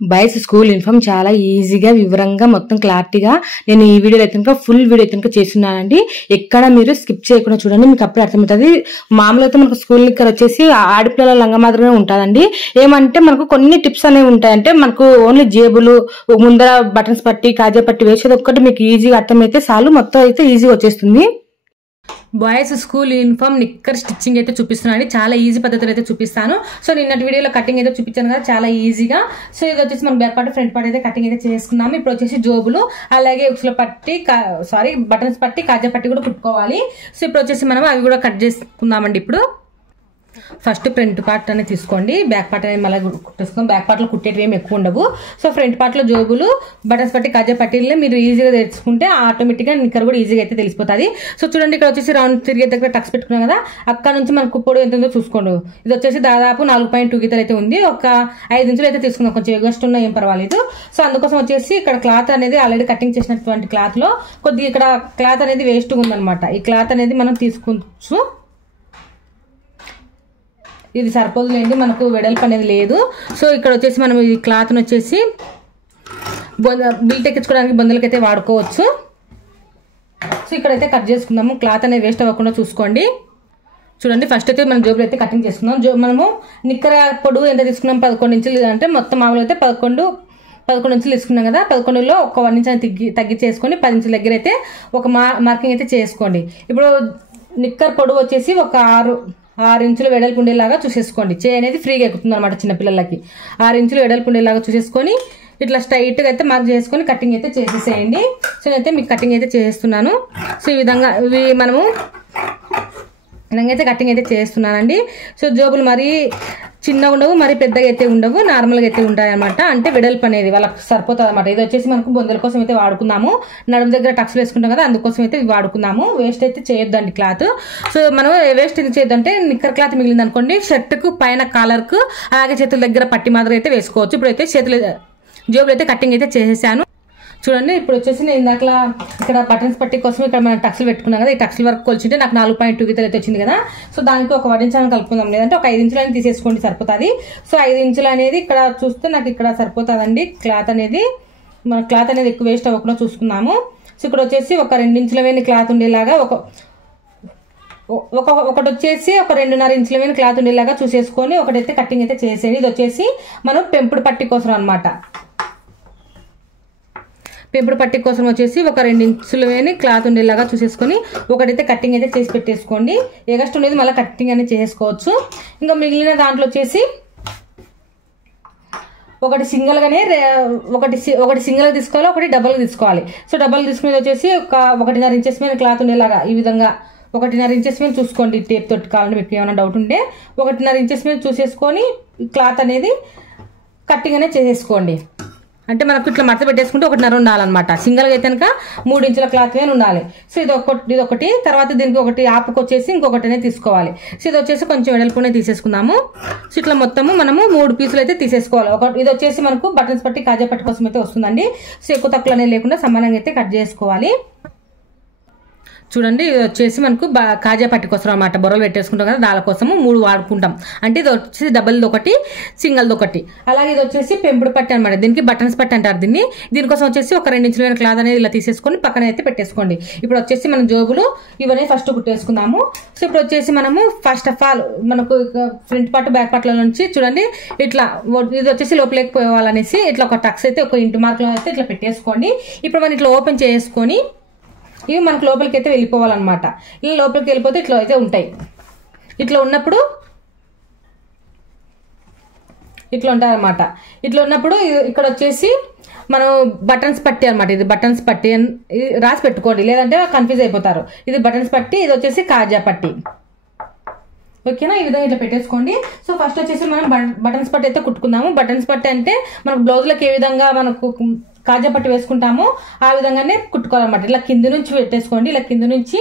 Boys school uniform చాలా ఈజీగా వివరంగా మొత్తం క్లారిటీగా నేను ఈ వీడియోలో అయితే ఫుల్ వీడియో అయితే చేస్తున్నానండి. ఎక్కడ మీరు స్కిప్ చేయకుండా చూడండి, మీకు అప్పుడు అర్థమవుతుంది. మామూలుగా అయితే మనకు స్కూల్ నిక్కర్ వచ్చేసి ఆడపిల్లల లంగా మాత్రమే ఉంటుందండి. ఏమంటే మనకు కొన్ని టిప్స్ అనేవి ఉంటాయంటే మనకు ఓన్లీ జేబులు ముందర బటన్స్ పట్టి కాజా పట్టి వేసేది ఒక్కటి మీకు ఈజీగా అర్థమైతే చాలు, మొత్తం అయితే ఈజీగా వచ్చేస్తుంది. బాయ్స్ స్కూల్ యూనిఫామ్ నిక్కర్ స్టిచ్చింగ్ అయితే చూపిస్తున్నాను. చాలా ఈజీ పద్ధతిలో అయితే చూపిస్తాను. సో నిన్నటి వీడియోలో కటింగ్ అయితే చూపించాను కదా, చాలా ఈజీగా. సో ఇది వచ్చేసి మనం బ్యాక్ పార్ట్ ఫ్రంట్ పార్ట్ అయితే కటింగ్ అయితే చేసుకున్నాము. ఇప్పుడు వచ్చేసి జోబులు అలాగే ఉక్సుల పట్టి బటన్స్ పట్టి కాజా పట్టి కూడా కుట్టుకోవాలి. సో ఇప్పుడు వచ్చేసి మనం అవి కూడా కట్ చేసుకుందామండి. ఇప్పుడు ఫస్ట్ ఫ్రంట్ పార్ట్ అనేది తీసుకోండి, బ్యాక్ పార్ట్ అనేది మళ్ళీ కుట్టేసుకొని బ్యాక్ పార్ట్లో కుట్టేటివి ఏమి ఎక్కువ ఉండవు. సో ఫ్రంట్ పార్ట్లో జోబులు బటన్స్ పట్టి కాజా పట్టీలే మీరు ఈజీగా తెచ్చుకుంటే ఆటోమేటిక్గా నిక్కర్ కూడా ఈజీగా అయితే తెలిసిపోతుంది. సో చూడండి, ఇక్కడ వచ్చేసి రౌండ్ తిరిగే దగ్గర టక్స్ పెట్టుకున్నాం కదా, అక్కడ నుంచి మనకు పొడవు ఎంత ఉందో చూసుకోండి. ఇది వచ్చేసి దాదాపు 4.2 గీతలు అయితే ఉంది. ఒక 5 ఇంచులు అయితే తీసుకుందాం, కొంచెం ఎగస్ట్ ఉన్నా ఏం పర్వాలేదు. సో అందుకోసం వచ్చేసి ఇక్కడ క్లాత్ అనేది ఆల్రెడీ కటింగ్ చేసినటువంటి క్లాత్ లో కొద్దిగా ఇక్కడ క్లాత్ అనేది వేస్ట్గా ఉందనమాట. ఈ క్లాత్ అనేది మనం తీసుకోవచ్చు. ఇది సరిపోదులేండి, మనకు వెడల్పు అనేది లేదు. సో ఇక్కడ వచ్చేసి మనం ఈ క్లాత్ను వచ్చేసి బిల్ట్ ఎక్కించుకోవడానికి బొందలకైతే వాడుకోవచ్చు. సో ఇక్కడైతే కట్ చేసుకుందాము, క్లాత్ అనేది వేస్ట్ అవ్వకుండా చూసుకోండి. చూడండి, ఫస్ట్ అయితే మనం జోబులు అయితే కటింగ్ చేసుకుందాం. మనము నిక్కర పొడవు ఎంత తీసుకున్నాం, 11 ఇంచులు అంటే మొత్తం మామూలుగా అయితే 11 ఇంచులు తీసుకున్నాం కదా. 11లో ఒక 1 ఇంచ్ అని తగ్గించేసుకొని 10 ఇంచుల దగ్గర అయితే ఒక మార్కింగ్ అయితే చేసుకోండి. ఇప్పుడు నిక్కర్ పొడవు వచ్చేసి ఒక 6 ఇంచులు వెడల్పు ఉండేలాగా చూసేసుకోండి. చేయి అనేది ఫ్రీగా ఎక్కుతుంది అనమాట చిన్నపిల్లలకి. 6 ఇంచులు వెడల్పు ఉండేలాగా చూసేసుకొని ఇట్లా స్ట్రైట్గా అయితే మార్క్ చేసుకొని కటింగ్ అయితే చేసేసేయండి. సో నేనైతే మీకు కటింగ్ అయితే చేస్తున్నాను. సో ఈ విధంగా ఇవి మనము అయితే కటింగ్ అయితే చేస్తున్నానండి. సో జోబులు మరీ చిన్నగా ఉండవు, మరీ పెద్దగా అయితే ఉండవు, నార్మల్గా అయితే ఉంటాయి అనమాట. అంటే వెడల్పు అనేది వాళ్ళకి సరిపోతుంది అనమాట. ఇది వచ్చేసి మనకు బొందల కోసం అయితే వాడుకున్నాము, నడుము దగ్గర టక్స్లు వేసుకుంటాం కదా, అందుకోసం అయితే వాడుకున్నాము. వేస్ట్ అయితే చేయొద్దండి క్లాత్. సో మనం వేస్ట్ ఎందుకు చేయొద్దంటే నిక్కర్ క్లాత్ మిగిలింది అనుకోండి, షర్ట్కు పైన కాలర్కు అలాగే చేతుల దగ్గర పట్టి మాదిరి అయితే వేసుకోవచ్చు. ఇప్పుడైతే జోబులు అయితే కటింగ్ అయితే చేసేసాను. చూడండి, ఇప్పుడు వచ్చేసి నేను ఇందాక ఇక్కడ బటన్స్ పట్టి కోసం ఇక్కడ మనం టక్స్లు పెట్టుకున్నాం కదా, ఈ టక్స్ల వరకు కొలిచింటే నాకు 4.2 గీతలు అయితే వచ్చింది కదా. సో దానికి ఒక 1 ఇంచ్ అని కలుపుకుందాం, లేదంటే ఒక 5 ఇంచులు అని తీసేసుకోండి సరిపోతుంది. సో 5 ఇంచులు అనేది ఇక్కడ చూస్తే నాకు ఇక్కడ సరిపోతుందండి. క్లాత్ అనేది ఎక్కువ వేస్ట్ అవ్వకుండా చూసుకున్నాము. సో ఇక్కడ వచ్చేసి ఒక 2 ఇంచుల వేని క్లాత్ ఉండేలాగా ఒకటి వచ్చేసి ఒక 2.5 ఇంచుల వేని క్లాత్ ఉండేలాగా చూసేసుకొని ఒకటైతే కటింగ్ అయితే చేసేది. ఇది వచ్చేసి మనం పెంపుడు పట్టి కోసం అనమాట. పెంపుడు పట్టి కోసం వచ్చేసి ఒక 2 ఇంచుల వేని క్లాత్ ఉండేలాగా చూసేసుకొని ఒకటైతే కటింగ్ అయితే చేసి పెట్టేసుకోండి. ఎగస్ట్ ఉండేది మళ్ళీ కటింగ్ అనేది చేసుకోవచ్చు. ఇంకా మిగిలిన దాంట్లో వచ్చేసి ఒకటి సింగిల్గానే ఒకటి సింగిల్గా తీసుకోవాలి, ఒకటి డబల్గా తీసుకోవాలి. సో డబల్ తీసుకునేది వచ్చేసి ఒక 1.5 ఇంచెస్ మీద క్లాత్ ఉండేలాగా ఈ విధంగా 1.5 ఇంచెస్ మీద చూసుకోండి. టేప్ తోటి కావాలంటే మీకు ఏమైనా డౌట్ ఉంటే 1.5 ఇంచెస్ మీద చూసేసుకొని క్లాత్ అనేది కటింగ్ అనేది చేసేసుకోండి. అంటే మనకు ఇట్లా మడత పెట్టేసుకుంటే 1.5 ఉండాలన్నమాట. సింగిల్గా అయితే కనుక 3 ఇంచుల క్లాత్ వేని ఉండాలి. సో ఇది ఒకటి తర్వాత దీనికి ఒకటి ఆపుకు వచ్చేసి ఇంకొకటి అనేది తీసుకోవాలి. సో ఇది వచ్చేసి కొంచెం వెడల్పునే తీసేసుకుందాము. సో ఇట్లా మొత్తము మనము 3 పీసులు అయితే తీసేసుకోవాలి. ఇది వచ్చేసి మనకు బటన్స్ పట్టి కాజా పట్టి కోసం అయితే వస్తుందండి. సో ఎక్కువ తక్కువ అనేది లేకుండా సమానంగా అయితే కట్ చేసుకోవాలి. చూడండి, ఇది వచ్చేసి మనకు కాజా పట్టి కోసం అనమాట. బొరలు పెట్టేసుకుంటాం కదా, దాని కోసము 3 వాడుకుంటాం. అంటే ఇది వచ్చేసి డబల్ది ఒకటి, సింగిల్ది ఒకటి. అలాగే ఇది వచ్చేసి పెంపుడు పట్టి అనమాట. దీనికి బటన్స్ పట్టి అంటారు దీన్ని. దీనికోసం వచ్చేసి ఒక 2 ఇంచుల క్లాత్ అనేది ఇలా తీసేసుకొని పక్కన అయితే పెట్టేసుకోండి. ఇప్పుడు వచ్చేసి మనం జోబులు ఇవన్నీ ఫస్ట్ కుట్టేసుకుందాము. సో ఇప్పుడు వచ్చేసి మనము ఫస్ట్ ఆఫ్ ఆల్ మనకు ఫ్రంట్ పార్ట్ బ్యాక్ పార్ట్ల నుంచి చూడండి ఇట్లా ఇది వచ్చేసి లోపలికి పోవాలనేసి ఇట్లా ఒక టక్స్ అయితే ఒక ఇంటి మార్కులో అయితే ఇట్లా పెట్టేసుకోండి. ఇప్పుడు మనం ఇట్లా ఓపెన్ చేసుకొని ఇవి మనకు లోపలికి అయితే వెళ్ళిపోవాలన్నమాట. ఇలా లోపలికి వెళ్ళిపోతే ఇట్లా అయితే ఉంటాయి. ఇట్లా ఉన్నప్పుడు ఇట్లా ఉంటాయి అన్నమాట. ఇట్లా ఉన్నప్పుడు ఇక్కడ వచ్చేసి మనం బటన్స్ పట్టి అనమాట. ఇది బటన్స్ పట్టి రాసి పెట్టుకోండి, లేదంటే కన్ఫ్యూజ్ అయిపోతారు. ఇది బటన్స్ పట్టి, ఇది వచ్చేసి కాజా పట్టి. ఓకేనా, ఈ విధంగా ఇట్లా పెట్టేసుకోండి. సో ఫస్ట్ వచ్చేసి మనం బటన్స్ పట్టి అయితే కుట్టుకుందాము. బటన్స్ పట్టి అంటే మనకు బ్లౌజ్లకు ఏ విధంగా మనకు కాజా పట్టి వేసుకుంటామో ఆ విధంగానే కుట్టుకోవాలన్నమాట. ఇట్లా కింద నుంచి పెట్టేసుకోండి. ఇలా కింద నుంచి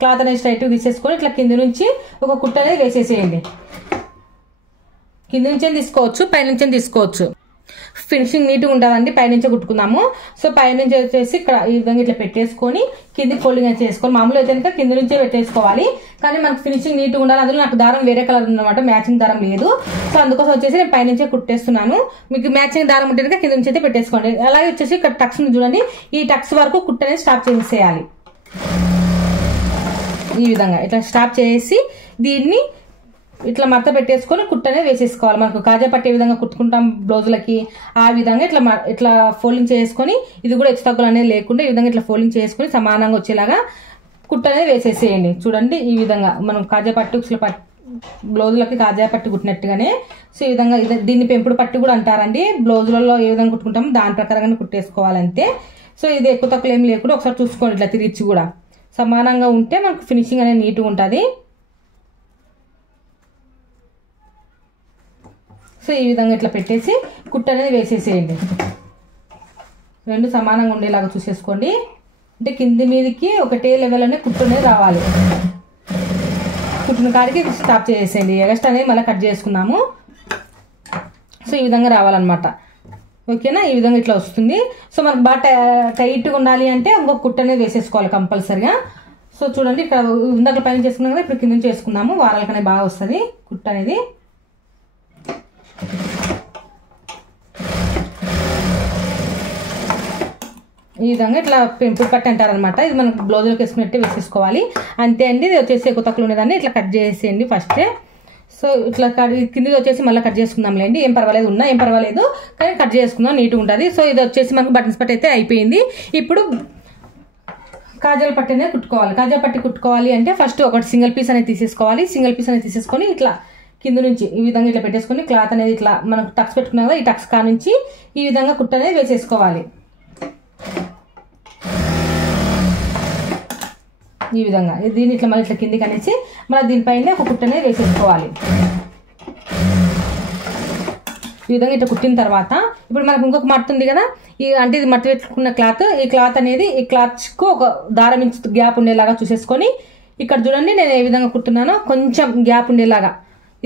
క్లాత్ అనేది స్ట్రైట్గా తీసేసుకొని ఇట్లా కింద నుంచి ఒక కుట్ట అనేది వేసేసేయండి. కింద నుంచే తీసుకోవచ్చు, పైనుంచే తీసుకోవచ్చు. ఫినిషింగ్ నీట్గా ఉంటుందండి. పైనుంచే కుట్టుకుందాము. సో పైనుంచి వచ్చేసి ఇక్కడ ఈ విధంగా ఇట్లా పెట్టేసుకొని కింది ఫోల్డింగ్ అయితే చేసుకోవాలి. మామూలు అయితే కనుక కింద నుంచే పెట్టేసుకోవాలి. కానీ మనకు ఫినిషింగ్ నీట్గా ఉండాలి. అందులో నాకు దారం వేరే కలర్ ఉందన్నమాట, మ్యాచింగ్ దారం లేదు. సో అందుకోసం వచ్చేసి నేను పైనుంచే కుట్టేస్తున్నాను. మీకు మ్యాచింగ్ దారం ఉంటే కనుక కింద నుంచి అయితే పెట్టేసుకోండి. అలాగే వచ్చేసి ఇక్కడ టక్స్ చూడండి, ఈ టక్స్ వరకు కుట్టు అనేది స్టాప్ చేసేయాలి. ఈ విధంగా ఇట్లా స్టాప్ చేసి దీన్ని ఇట్లా మడత పెట్టేసుకొని కుట్టనే వేసేసుకోవాలి. మనకు కాజా పట్టే విధంగా కుట్టుకుంటాం బ్లౌజులకి, ఆ విధంగా ఇట్లా ఫోల్డింగ్ చేసుకొని ఇది కూడా హెచ్చు తగ్గులు అనేది లేకుండా ఈ విధంగా ఇట్లా ఫోల్డింగ్ చేసుకొని సమానంగా వచ్చేలాగా కుట్టనే వేసేసేయండి. చూడండి ఈ విధంగా మనం కాజా పట్టు బ్లౌజులకి కాజా పట్టి కుట్టినట్టుగానే. సో ఈ విధంగా దీన్ని పెంపుడు పట్టు కూడా అంటారండి. బ్లౌజులలో ఏ విధంగా కుట్టుకుంటామో దాని ప్రకారంగానే కుట్టేసుకోవాలంతే. సో ఇది ఎక్కువ తక్కువ ఏం లేకుండా ఒకసారి చూసుకోండి. ఇట్లా తిరిగి కూడా సమానంగా ఉంటే మనకు ఫినిషింగ్ అనేది నీట్గా ఉంటుంది. సో ఈ విధంగా ఇట్లా పెట్టేసి కుట్టు అనేది వేసేసేయండి. రెండు సమానంగా ఉండేలాగా చూసేసుకోండి. అంటే కింది మీదకి ఒకటే లెవెల్ అనే కుట్టు అనేది రావాలి. కుట్టిన కాడికి స్టాప్ చేసేయండి. ఎగస్ట్ అనేది మళ్ళీ కట్ చేసుకున్నాము. సో ఈ విధంగా రావాలన్నమాట. ఓకేనా, ఈ విధంగా ఇట్లా వస్తుంది. సో మనకు బాగా టైట్గా ఉండాలి అంటే ఇంకొక కుట్టు అనేది వేసేసుకోవాలి కంపల్సరిగా. సో చూడండి ఇక్కడ ఇందాక పైన చేసుకున్నాం కదా, ఇప్పుడు కింద నుంచి వేసుకున్నాము. వారాలకనే బాగా వస్తుంది కుట్టు అనేది. ఈ విధంగా ఇట్లా పెంపుడు పట్టు అంటారనమాట. ఇది మనకు బ్లౌజులకు వేసుకున్నట్టే వేసేసుకోవాలి. అంతే అండి. ఇది వచ్చేసి ఎక్కువ తక్కువ ఉండేదాన్ని ఇట్లా కట్ చేసేయండి ఫస్టే. సో ఇట్లా కిందికి వచ్చేసి మళ్ళీ కట్ చేసుకుందాంలేండి. ఏం పర్వాలేదు, ఉన్నా ఏం పర్వాలేదు, కానీ కట్ చేసుకుందాం, నీట్గా ఉంటుంది. సో ఇది వచ్చేసి మనకు బటన్స్ పట్టు అయితే అయిపోయింది. ఇప్పుడు కాజాల పట్టు అనేది కుట్టుకోవాలి. కాజా పట్టి కుట్టుకోవాలి అంటే ఫస్ట్ ఒకటి సింగిల్ పీస్ అనేది తీసేసుకోవాలి. సింగిల్ పీస్ అనేది తీసేసుకొని ఇట్లా కింద నుంచి ఈ విధంగా ఇట్లా పెట్టేసుకొని క్లాత్ అనేది ఇట్లా మనకు టక్స్ పెట్టుకున్నాం కదా, ఈ టక్స్ కా నుంచి ఈ విధంగా కుట్టు అనేది వేసేసుకోవాలి. ఈ విధంగా దీన్ని ఇట్లా మళ్ళీ ఇట్లా కిందికి అనేసి మళ్ళీ దీనిపైన ఒక కుట్టు అనేది వేసేసుకోవాలి. ఈ విధంగా ఇట్లా కుట్టిన తర్వాత ఇప్పుడు మనకు ఇంకొక మడత ఉంది కదా, అంటే ఇది మడత పెట్టుకున్న క్లాత్, ఈ క్లాత్ అనేది ఈ క్లాత్కు ఒక దారం ఇంచు గ్యాప్ ఉండేలాగా చూసేసుకొని ఇక్కడ చూడండి నేను ఏ విధంగా కుట్టున్నానో కొంచెం గ్యాప్ ఉండేలాగా.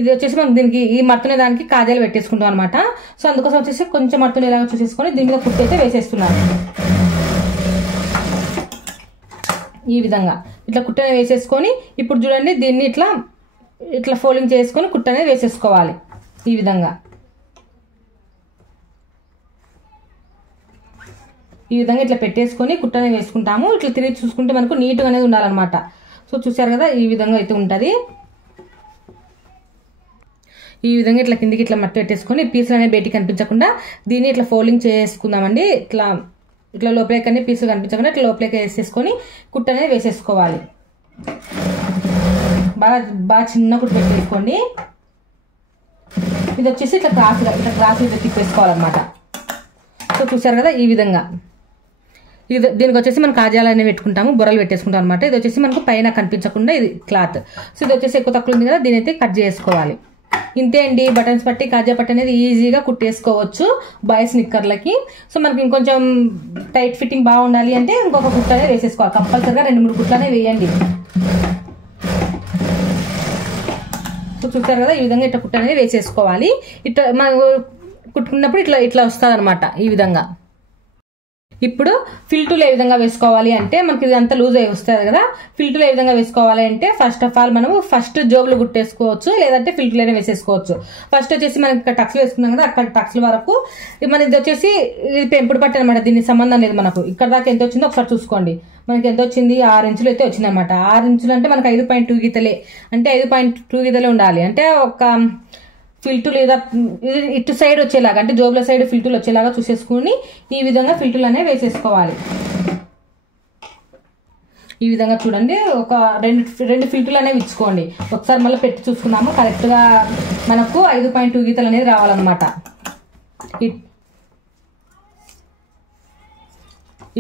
ఇది వచ్చేసి మనం దీనికి ఈ మడతనే దానికి కాజాలు పెట్టేసుకుంటాం అనమాట. సో అందుకోసం వచ్చేసి కొంచెం మడత ఉండేలాగా చూసేసుకొని దీని మీద కుట్టు అయితే వేసేస్తున్నాను. ఈ విధంగా ఇట్లా కుట్టు అనేది వేసేసుకొని ఇప్పుడు చూడండి దీన్ని ఇట్లా ఇట్లా ఫోల్డింగ్ చేసుకొని కుట్టు అనేది వేసేసుకోవాలి. ఈ విధంగా ఇట్లా పెట్టేసుకొని కుట్టు అనేది వేసుకుంటాము. ఇట్లా తిరిగి చూసుకుంటే మనకు నీట్గా అనేది ఉండాలన్నమాట. సో చూసారు కదా, ఈ విధంగా అయితే ఉంటుంది. ఈ విధంగా ఇట్లా కిందికి ఇట్లా మట్టి పెట్టేసుకొని పీసులు అనేవి బయటికి కనిపించకుండా దీన్ని ఇట్లా ఫోల్డింగ్ చేసుకుందామండి. ఇట్లా లోపలికి అన్ని పీసులు కనిపించకుండా ఇట్లా లోపలికి వేసేసుకొని కుట్టు అనేది వేసేసుకోవాలి. బాగా చిన్న కుట్టు పెట్టేసుకోండి. ఇది వచ్చేసి ఇట్లా క్రాస్గా ఇట్లా తిప్పేసుకోవాలన్నమాట. సో చూసారు కదా, ఈ విధంగా దీనికి వచ్చేసి మనం కాజాలు అనేవి పెట్టుకుంటాము, బొర్రలు పెట్టేసుకుంటాం అనమాట. ఇది వచ్చేసి మనకు పైన కనిపించకుండా ఇది క్లాత్. సో ఇది వచ్చేసి ఎక్కువ తక్కువ ఉంది కదా, దీని అయితే కట్ చేసుకోవాలి. ఇంతే అండి, బటన్స్ పట్టి కాజా పట్టి అనేది ఈజీగా కుట్టేసుకోవచ్చు బాయ్స్ నిక్కర్లకి. సో మనకి ఇంకొంచెం టైట్ ఫిట్టింగ్ బాగుండాలి అంటే ఇంకొక కుట్టు అనేది వేసేసుకోవాలి. కంపల్సరిగా 2-3 కుట్లు అనేవి వేయండి. సో చూసారు కదా, ఈ విధంగా ఇట్లా కుట్టు అనేది వేసేసుకోవాలి. ఇట్లా మనం కుట్టుకున్నప్పుడు ఇట్లా వస్తుంది అనమాట. ఈ విధంగా ఇప్పుడు ఫిల్టులు ఏ విధంగా వేసుకోవాలి అంటే మనకి ఇది అంతా లూజ్ అయి వస్తుంది కదా, ఫిల్టులు ఏ విధంగా వేసుకోవాలి అంటే ఫస్ట్ ఆఫ్ ఆల్ మనము ఫస్ట్ జోబులు కుట్టేసుకోవచ్చు, లేదంటే ఫిల్టులైనా వేసేసుకోవచ్చు. ఫస్ట్ వచ్చేసి మనకి ఇక్కడ టక్స్లు వేసుకున్నాం కదా, అక్కడ టక్స్ల వరకు మనకి ఇది వచ్చేసి ఇది పెంపుడు పట్టు అనమాట. దీనికి సంబంధం లేదు మనకు. ఇక్కడ దాకా ఎంత వచ్చిందో ఒకసారి చూసుకోండి. మనకి ఎంత వచ్చింది, 6 ఇంచులు అయితే వచ్చింది అనమాట. 6 ఇంచులు అంటే మనకి 5.2 గీతలే, అంటే 5.2 గీతలే ఉండాలి. అంటే ఒక ఫిల్టు లేదా ఇటు సైడ్ వచ్చేలాగా, అంటే జోబుల సైడ్ ఫిల్టులు వచ్చేలాగా చూసేసుకుని ఈ విధంగా ఫిల్టులు అనేవి వేసేసుకోవాలి. ఈ విధంగా చూడండి, ఒక రెండు ఫిల్టులు అనేవి ఇచ్చుకోండి. ఒకసారి మళ్ళీ పెట్టి చూసుకున్నాము, కరెక్ట్గా మనకు 5.2 గీతలు అనేది రావాలన్నమాట.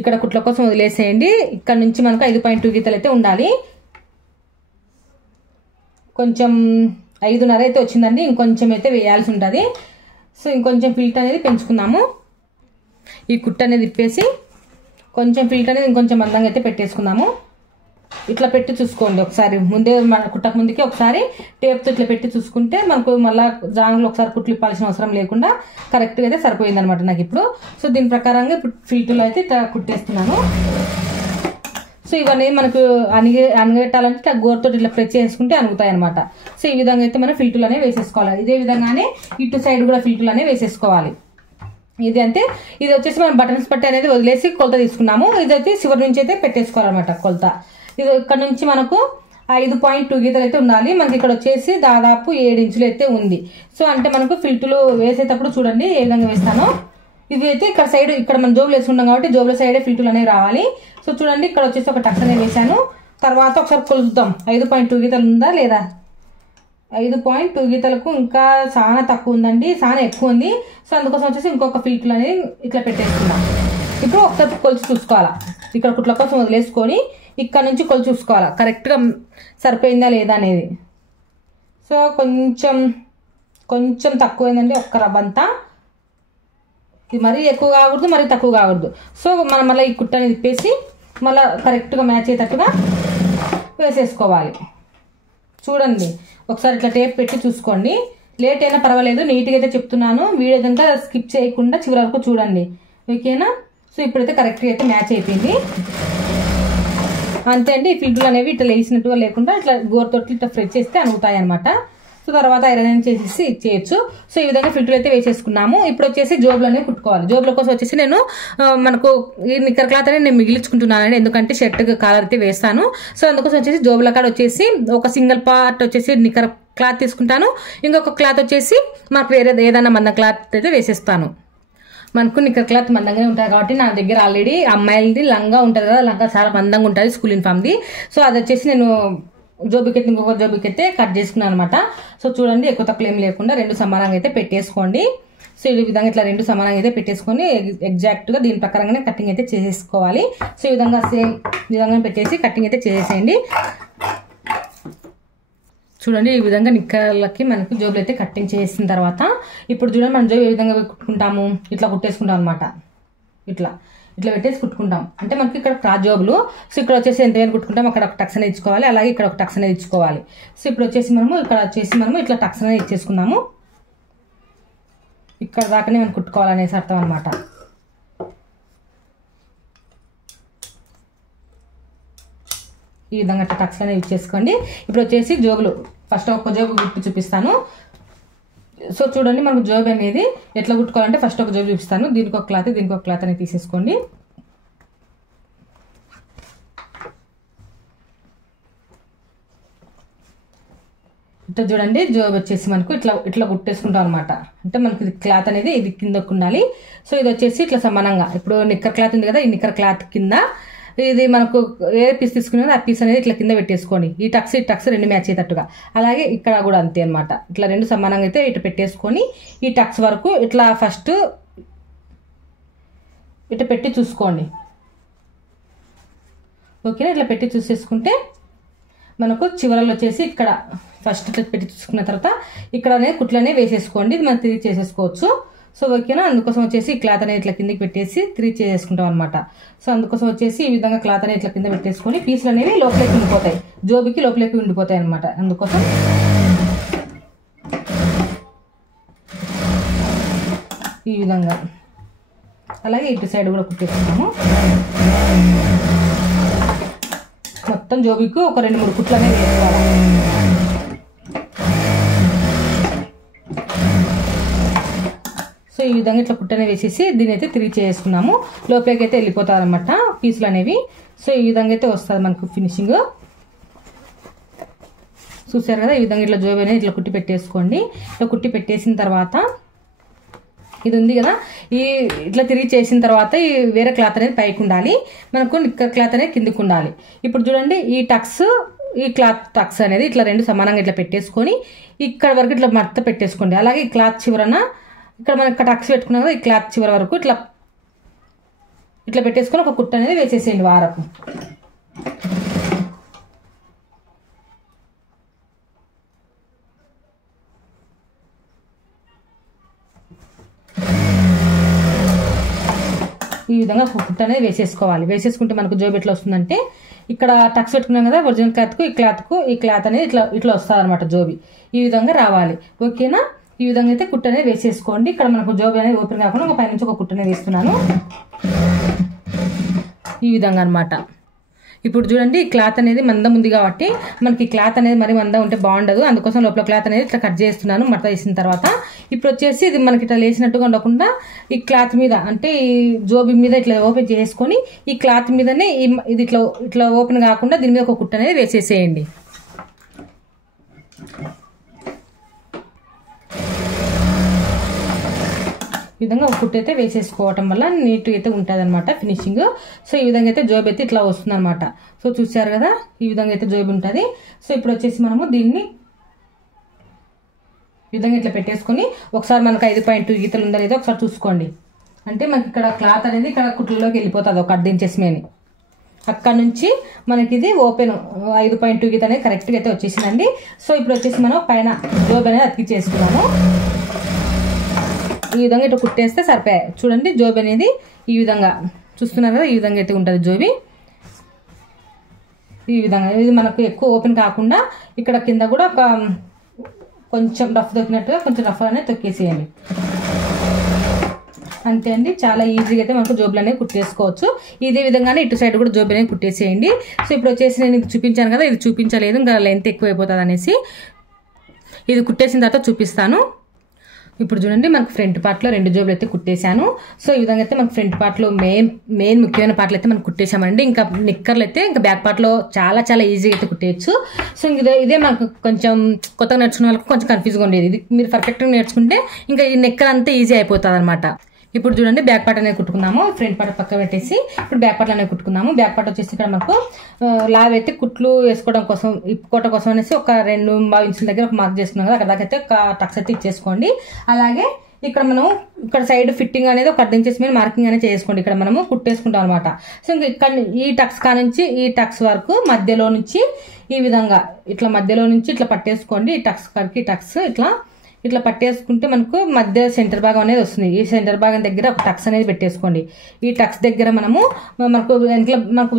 ఇక్కడ కుట్ల కోసం వదిలేసేయండి. ఇక్కడ నుంచి మనకు 5.2 గీతలు అయితే ఉండాలి. కొంచెం 5.5 అయితే వచ్చిందండి, ఇంకొంచెం అయితే వేయాల్సి ఉంటుంది. సో ఇంకొంచెం ఫిల్ట్ అనేది పెంచుకుందాము. ఈ కుట్టు అనేది ఇప్పేసి కొంచెం ఫిల్ట్ అనేది ఇంకొంచెం మందంగా అయితే పెట్టేసుకుందాము. ఇట్లా పెట్టి చూసుకోండి ఒకసారి, ముందే మన కుట్టక ముందుకే ఒకసారి టేప్తో ఇట్లా పెట్టి చూసుకుంటే మనకు మళ్ళీ జాంగ్లో ఒకసారి కుట్లు ఇప్పాల్సిన అవసరం లేకుండా కరెక్ట్గా అయితే సరిపోయింది అనమాట నాకు ఇప్పుడు. సో దీని ప్రకారంగా ఇప్పుడు ఫిల్టర్లో అయితే ఇట్లా కుట్టేస్తున్నాను. సో ఇవన్నీ మనకు అణగెట్టాలంటే ఇట్లా గోరుతో ఇట్లా ప్రెస్ చేసుకుంటే అణుగుతాయి అనమాట. సో ఈ విధంగా అయితే మనం ఫిల్టర్లు అనేవి వేసేసుకోవాలి. ఇదే విధంగానే ఇటు సైడ్ కూడా ఫిల్టర్లు అనేవి వేసేసుకోవాలి. ఇది అంటే ఇది వచ్చేసి మనం బటన్స్ పట్టి అనేది వదిలేసి కొలత తీసుకున్నాము. ఇది అయితే చివరి నుంచి అయితే పెట్టేసుకోవాలన్నమాట కొలత. ఇది ఇక్కడ నుంచి మనకు 5.2 గీతలు అయితే ఉండాలి. మనకి ఇక్కడ వచ్చేసి దాదాపు 7 ఇంచులు అయితే ఉంది. సో అంటే మనకు ఫిల్టర్లు వేసేటప్పుడు చూడండి ఏ విధంగా వేస్తానో. ఇది అయితే ఇక్కడ సైడ్ ఇక్కడ మనం జోబులు వేసుకుంటాం కాబట్టి జోబుల సైడే ఫిల్టర్లు అనేవి రావాలి. సో చూడండి ఇక్కడ వచ్చేసి ఒక టక్స్ అనేవి వేసాను. తర్వాత ఒకసారి కొలుద్దాం 5.2 గీతలు ఉందా లేదా. 5.2 గీతలకు ఇంకా చాలా తక్కువ ఉందండి, చాలా ఎక్కువ ఉంది. సో అందుకోసం వచ్చేసి ఇంకొక ఫిల్టర్ అనేది ఇట్లా పెట్టేసుకుందాం. ఇప్పుడు ఒకసారి కొలిచి చూసుకోవాలా, ఇక్కడ కుట్ల కోసం వదిలేసుకొని ఇక్కడ నుంచి కొలిచి చూసుకోవాలా కరెక్ట్గా సరిపోయిందా లేదా అనేది. సో కొంచెం తక్కువైందండి, ఒక్క రవ్వంతా. ఇది మరీ ఎక్కువ కాకూడదు, మరీ తక్కువ కాకూడదు. సో మనం మళ్ళీ ఈ కుట్టని తిప్పేసి మళ్ళీ కరెక్ట్గా మ్యాచ్ అయ్యేటట్టుగా వేసేసుకోవాలి. చూడండి ఒకసారి ఇట్లా టేప్ పెట్టి చూసుకోండి. లేట్ అయినా పర్వాలేదు, నీట్గా అయితే చెప్తున్నాను. వీడియో అంతా స్కిప్ చేయకుండా చివరి వరకు చూడండి, ఓకేనా. సో ఇప్పుడైతే కరెక్ట్గా అయితే మ్యాచ్ అయిపోయింది. అంతే అండి. ఈ ఫిల్టర్లు అనేవి ఇట్లా వేసినట్టుగా లేకుండా ఇట్లా గోరుతోటి ఇట్లా ఫ్రెష్ చేస్తే అనుగుతాయి అనమాట. సో తర్వాత ఐరన్ చేసేసి ఇచ్చేయచ్చు. సో ఈ విధంగా ఫిల్టర్ అయితే వేసేసుకున్నాము. ఇప్పుడు వచ్చేసి జోబులు అనేవి కుట్టుకోవాలి. జోబుల కోసం వచ్చేసి నేను మనకు ఈ నిక్కర్ క్లాత్ అనేది నేను మిగిలించుకుంటున్నానండి, ఎందుకంటే షర్ట్ కాలర్ అయితే వేస్తాను. సో అందుకోసం వచ్చేసి జోబుల కాడ వచ్చేసి ఒక సింగిల్ పార్ట్ వచ్చేసి నిక్కర్ క్లాత్ తీసుకుంటాను, ఇంకొక క్లాత్ వచ్చేసి మాకు వేరే ఏదైనా మందం క్లాత్ అయితే వేసేస్తాను. మనకు నిక్కర్ క్లాత్ మందంగానే ఉంటుంది కాబట్టి నా దగ్గర ఆల్రెడీ అమ్మాయిలది లంగా ఉంటుంది కదా, లంగా చాలా మందంగా ఉంటుంది స్కూల్ యూనిఫామ్ది. సో అది వచ్చేసి నేను జోబుకెత్తి ఇంకొక జోబుకెత్తే కట్ చేసుకున్నాను అనమాట. సో చూడండి ఎక్కువ తక్కువ ఏం లేకుండా 2 సమానంగా అయితే పెట్టేసుకోండి. సో ఈ విధంగా ఇట్లా 2 సమానంగా అయితే పెట్టేసుకొని ఎగ్జాక్ట్గా దీని ప్రకారంగానే కటింగ్ అయితే చేసేసుకోవాలి. సో ఈ విధంగా సేమ్ విధంగా పెట్టేసి కటింగ్ అయితే చేసేయండి. చూడండి ఈ విధంగా నిక్కర్లకి మనకు జోబులు అయితే కటింగ్ చేసిన తర్వాత ఇప్పుడు చూడండి మనం జోబు ఏ విధంగా కుట్టుకుంటాము, ఇట్లా కుట్టేసుకుంటాం అనమాట. ఇట్లా పెట్టేసి కుట్టుకుంటాం. అంటే మనకి ఇక్కడ క్రాస్ జోబులు. సో ఇక్కడ వచ్చేసి ఎంతైనా కుట్టుకుంటాం, అక్కడ ఒక టక్స్ అనేది ఇచ్చుకోవాలి, అలాగే ఇక్కడ ఒక టక్స్ అనేది ఇచ్చుకోవాలి. సో ఇప్పుడు వచ్చేసి ఇక్కడ వచ్చేసి మనము ఇట్లా టక్స్ అనేది ఇచ్చేసుకున్నాము. ఇక్కడ దాకానే మనం కుట్టుకోవాలనేసి అర్థం అనమాట. ఈ విధంగా టక్స్ అనేవి ఇచ్చేసుకోండి. ఇప్పుడు వచ్చేసి జోబులు ఫస్ట్ ఒక జోబు కుట్టి చూపిస్తాను. సో చూడండి మనకు జోబు అనేది ఎట్లా కుట్టుకోవాలంటే ఫస్ట్ ఒక జోబు చూపిస్తాను. దీనికి ఒక క్లాత్ అనేది తీసేసుకోండి. ఇట్లా చూడండి జోబు వచ్చేసి మనకు ఇట్లా కుట్టేసుకుంటాం అనమాట. అంటే మనకి క్లాత్ అనేది ఇది కిందకు ఉండాలి. సో ఇది వచ్చేసి ఇట్లా సమానంగా ఇప్పుడు నిక్కర్ క్లాత్ ఉంది కదా, ఈ నిక్కర్ క్లాత్ కింద ఇది మనకు ఏ పీస్ తీసుకున్నదో ఆ పీస్ అనేది ఇట్లా కింద పెట్టేసుకోండి. ఈ టక్స్ 2 మ్యాచ్ అయ్యేటట్టుగా. అలాగే ఇక్కడ కూడా అంతే అనమాట. ఇట్లా 2 సమానంగా అయితే ఇటు పెట్టేసుకొని ఈ టక్స్ వరకు ఇట్లా ఫస్ట్ ఇట్లా పెట్టి చూసుకోండి, ఓకేనా. ఇట్లా పెట్టి చూసేసుకుంటే మనకు చివరలు వచ్చేసి ఇక్కడ ఫస్ట్ ఇట్లా పెట్టి చూసుకున్న తర్వాత ఇక్కడ అనేది కుట్లు అనేవి వేసేసుకోండి. ఇది మనం తిరిగి చేసేసుకోవచ్చు. సో ఓకేనా. అందుకోసం వచ్చేసి క్లాత్ అనేది ఇట్లా కిందకి పెట్టేసి తిరిగి చేసేసుకుంటాం అనమాట. సో అందుకోసం వచ్చేసి ఈ విధంగా క్లాత్ అనేది ఇట్లా కింద పెట్టేసుకొని పీసులు అనేవి లోపలికి ఉండిపోతాయి, జోబుకి లోపలికి ఉండిపోతాయి అనమాట. అందుకోసం ఈ విధంగా అలాగే ఇటు సైడ్ కూడా కుట్టేసుకున్నాము. మొత్తం జోబుకి ఒక 2-3 కుట్లు అనేవి వేసుకోవాలి. సో ఈ విధంగా ఇట్లా కుట్టనే వేసేసి దీని అయితే తిరిగి చేసుకున్నాము. లోపలికి అయితే వెళ్ళిపోతారు అనమాట పీసులు అనేవి. సో ఈ విధంగా అయితే వస్తుంది మనకు ఫినిషింగ్. చూసారు కదా, ఈ విధంగా ఇట్లా జోబు అనేది ఇట్లా కుట్టి పెట్టేసుకోండి. ఇట్లా కుట్టి పెట్టేసిన తర్వాత ఇది ఉంది కదా, ఇట్లా తిరిగి చేసిన తర్వాత ఈ వేరే క్లాత్ అనేది పైకి ఉండాలి, మనకు నిక్కర్ క్లాత్ అనేది కిందికి ఉండాలి. ఇప్పుడు చూడండి ఈ క్లాత్ టక్స్ అనేది ఇట్లా 2 సమానంగా ఇట్లా పెట్టేసుకొని ఇక్కడ వరకు ఇట్లా మడత పెట్టేసుకోండి. అలాగే ఈ క్లాత్ చివరన ఇక్కడ మనం టక్స్ పెట్టుకున్నాం కదా, ఈ క్లాత్ చివరి వరకు ఇట్లా పెట్టేసుకొని ఒక కుట్ట అనేది వేసేసేయండి వారపు. ఈ విధంగా కుట్టు అనేది వేసేసుకోవాలి. వేసేసుకుంటే మనకు జోబు ఎట్లా వస్తుందంటే ఇక్కడ టక్స్ పెట్టుకున్నాం కదా ఒరిజినల్ క్లాత్కు ఈ క్లాత్ అనేది ఇట్లా వస్తుంది అనమాట జోబి. ఈ విధంగా రావాలి. ఓకేనా? ఈ విధంగా అయితే కుట్టు అనేది వేసేసుకోండి. ఇక్కడ మనకు జోబి అనేది ఓపెన్ కాకుండా ఒక పైనుంచి ఒక కుట్టు అనేది వేస్తున్నాను ఈ విధంగా అనమాట. ఇప్పుడు చూడండి ఈ క్లాత్ అనేది మందం ఉంది కాబట్టి మనకి క్లాత్ అనేది మరి మందం ఉంటే బాగుండదు. అందుకోసం లోపల క్లాత్ అనేది ఇట్లా కట్ చేస్తున్నాను మడత వేసిన తర్వాత. ఇప్పుడు వచ్చేసి ఇది మనకి ఇట్లా లేచినట్టుగా ఉండకుండా ఈ క్లాత్ మీద అంటే ఈ జోబి మీద ఇట్లా ఓపెన్ చేసుకొని ఈ క్లాత్ మీదనే ఇది ఇట్లా ఓపెన్ కాకుండా దీని మీద ఒక కుట్టు అనేది వేసేసేయండి. ఈ విధంగా ఒక కుట్టు అయితే వేసేసుకోవటం వల్ల నీట్గా అయితే ఉంటుంది అనమాట ఫినిషింగ్. సో ఈ విధంగా అయితే జోబు అయితే ఇట్లా వస్తుంది అనమాట. సో చూసారు కదా ఈ విధంగా అయితే జోబు ఉంటుంది. సో ఇప్పుడు వచ్చేసి మనము దీన్ని ఈ విధంగా ఇట్లా పెట్టేసుకొని ఒకసారి మనకు 5.2 గీతలు ఉందా లేదో ఒకసారి చూసుకోండి. అంటే మనకి ఇక్కడ క్లాత్ అనేది ఇక్కడ కుట్లలోకి వెళ్ళిపోతుంది ఒక 1/2 ఇంచెస్ మేని. అక్కడ నుంచి మనకి ఇది ఓపెన్ 5.2 గీత అనేది కరెక్ట్గా అయితే వచ్చేసిందండి. సో ఇప్పుడు వచ్చేసి మనం పైన జోబు అనేది అతికిచ్చేసుకున్నాము. ఈ విధంగా ఇట్లా కుట్టేస్తే సరిపోయాయి. చూడండి జోబి అనేది ఈ విధంగా చూస్తున్నారు కదా ఈ విధంగా అయితే ఉంటుంది జోబి. ఈ విధంగా ఇది మనకు ఎక్కువ ఓపెన్ కాకుండా ఇక్కడ కింద కూడా ఒక కొంచెం రఫ్ దొక్కినట్టుగా కొంచెం రఫ్ అనేది తొక్కేసేయండి. అంతే అండి. చాలా ఈజీగా అయితే మనకు జోబులు అనేవి కుట్టేసుకోవచ్చు. ఇదే విధంగానే ఇటు సైడ్ కూడా జోబు అనేది కుట్టేసేయండి. సో ఇప్పుడు వచ్చేసి నేను ఇది చూపించాను కదా ఇది చూపించలేదు ఇంకా లెంత్ ఎక్కువ అయిపోతుంది అనేసి ఇది కుట్టేసిన తర్వాత చూపిస్తాను. ఇప్పుడు చూడండి మనకు ఫ్రంట్ పార్ట్లో 2 జోబులు అయితే కుట్టేశాను. సో ఈ విధంగా అయితే మనకు ఫ్రంట్ పార్ట్లో మెయిన్ ముఖ్యమైన పార్ట్లు అయితే మనం కుట్టేశామండి. ఇంకా నిక్కర్లు అయితే ఇంకా బ్యాక్ పార్ట్లో చాలా ఈజీగా అయితే కుట్టేయచ్చు. సో ఇదే మనకు కొంచెం కొత్తగా నేర్చుకునే వాళ్ళకి కొంచెం కన్ఫ్యూజ్గా ఉండేది. ఇది మీరు పర్ఫెక్ట్గా నేర్చుకుంటే ఇంకా ఈ నిక్కర్ అంతా ఈజీ అయిపోతుంది అనమాట. ఇప్పుడు చూడండి బ్యాక్ పార్ట్ అనేది కుట్టుకున్నాము. ఫ్రంట్ పార్ట్ పక్క పెట్టేసి ఇప్పుడు బ్యాక్ పార్ట్ అనేది కుట్టుకున్నాము. బ్యాక్ పార్ట్ వచ్చేసి ఇక్కడ మనకు లావ్ అయితే కుట్లు వేసుకోవడం కోసం ఇప్పుకోవడం కోసం అనేసి ఒక 2 ఇంచుల దగ్గర ఒక మార్క్ చేసుకున్నాం కదా అక్కడ దాకా అయితే ఒక టక్స్ అయితే ఇచ్చేసుకోండి. అలాగే ఇక్కడ మనం ఇక్కడ సైడ్ ఫిట్టింగ్ అనేది ఒక 10 ఇంచెస్ మీద మార్కింగ్ అనేది చేసుకోండి. ఇక్కడ మనము కుట్టేసుకుంటాం అనమాట. సో ఇంకా ఇక్కడ ఈ టక్స్ నుంచి ఈ టక్స్ వరకు మధ్యలో నుంచి ఈ విధంగా ఇట్లా మధ్యలో నుంచి ఇట్లా పట్టేసుకోండి. ఈ టక్స్ కాడికి టక్స్ ఇట్లా పట్టేసుకుంటే మనకు మధ్య సెంటర్ భాగం అనేది వస్తుంది. ఈ సెంటర్ భాగం దగ్గర ఒక టక్స్ అనేది పెట్టేసుకోండి. ఈ టక్స్ దగ్గర మనకు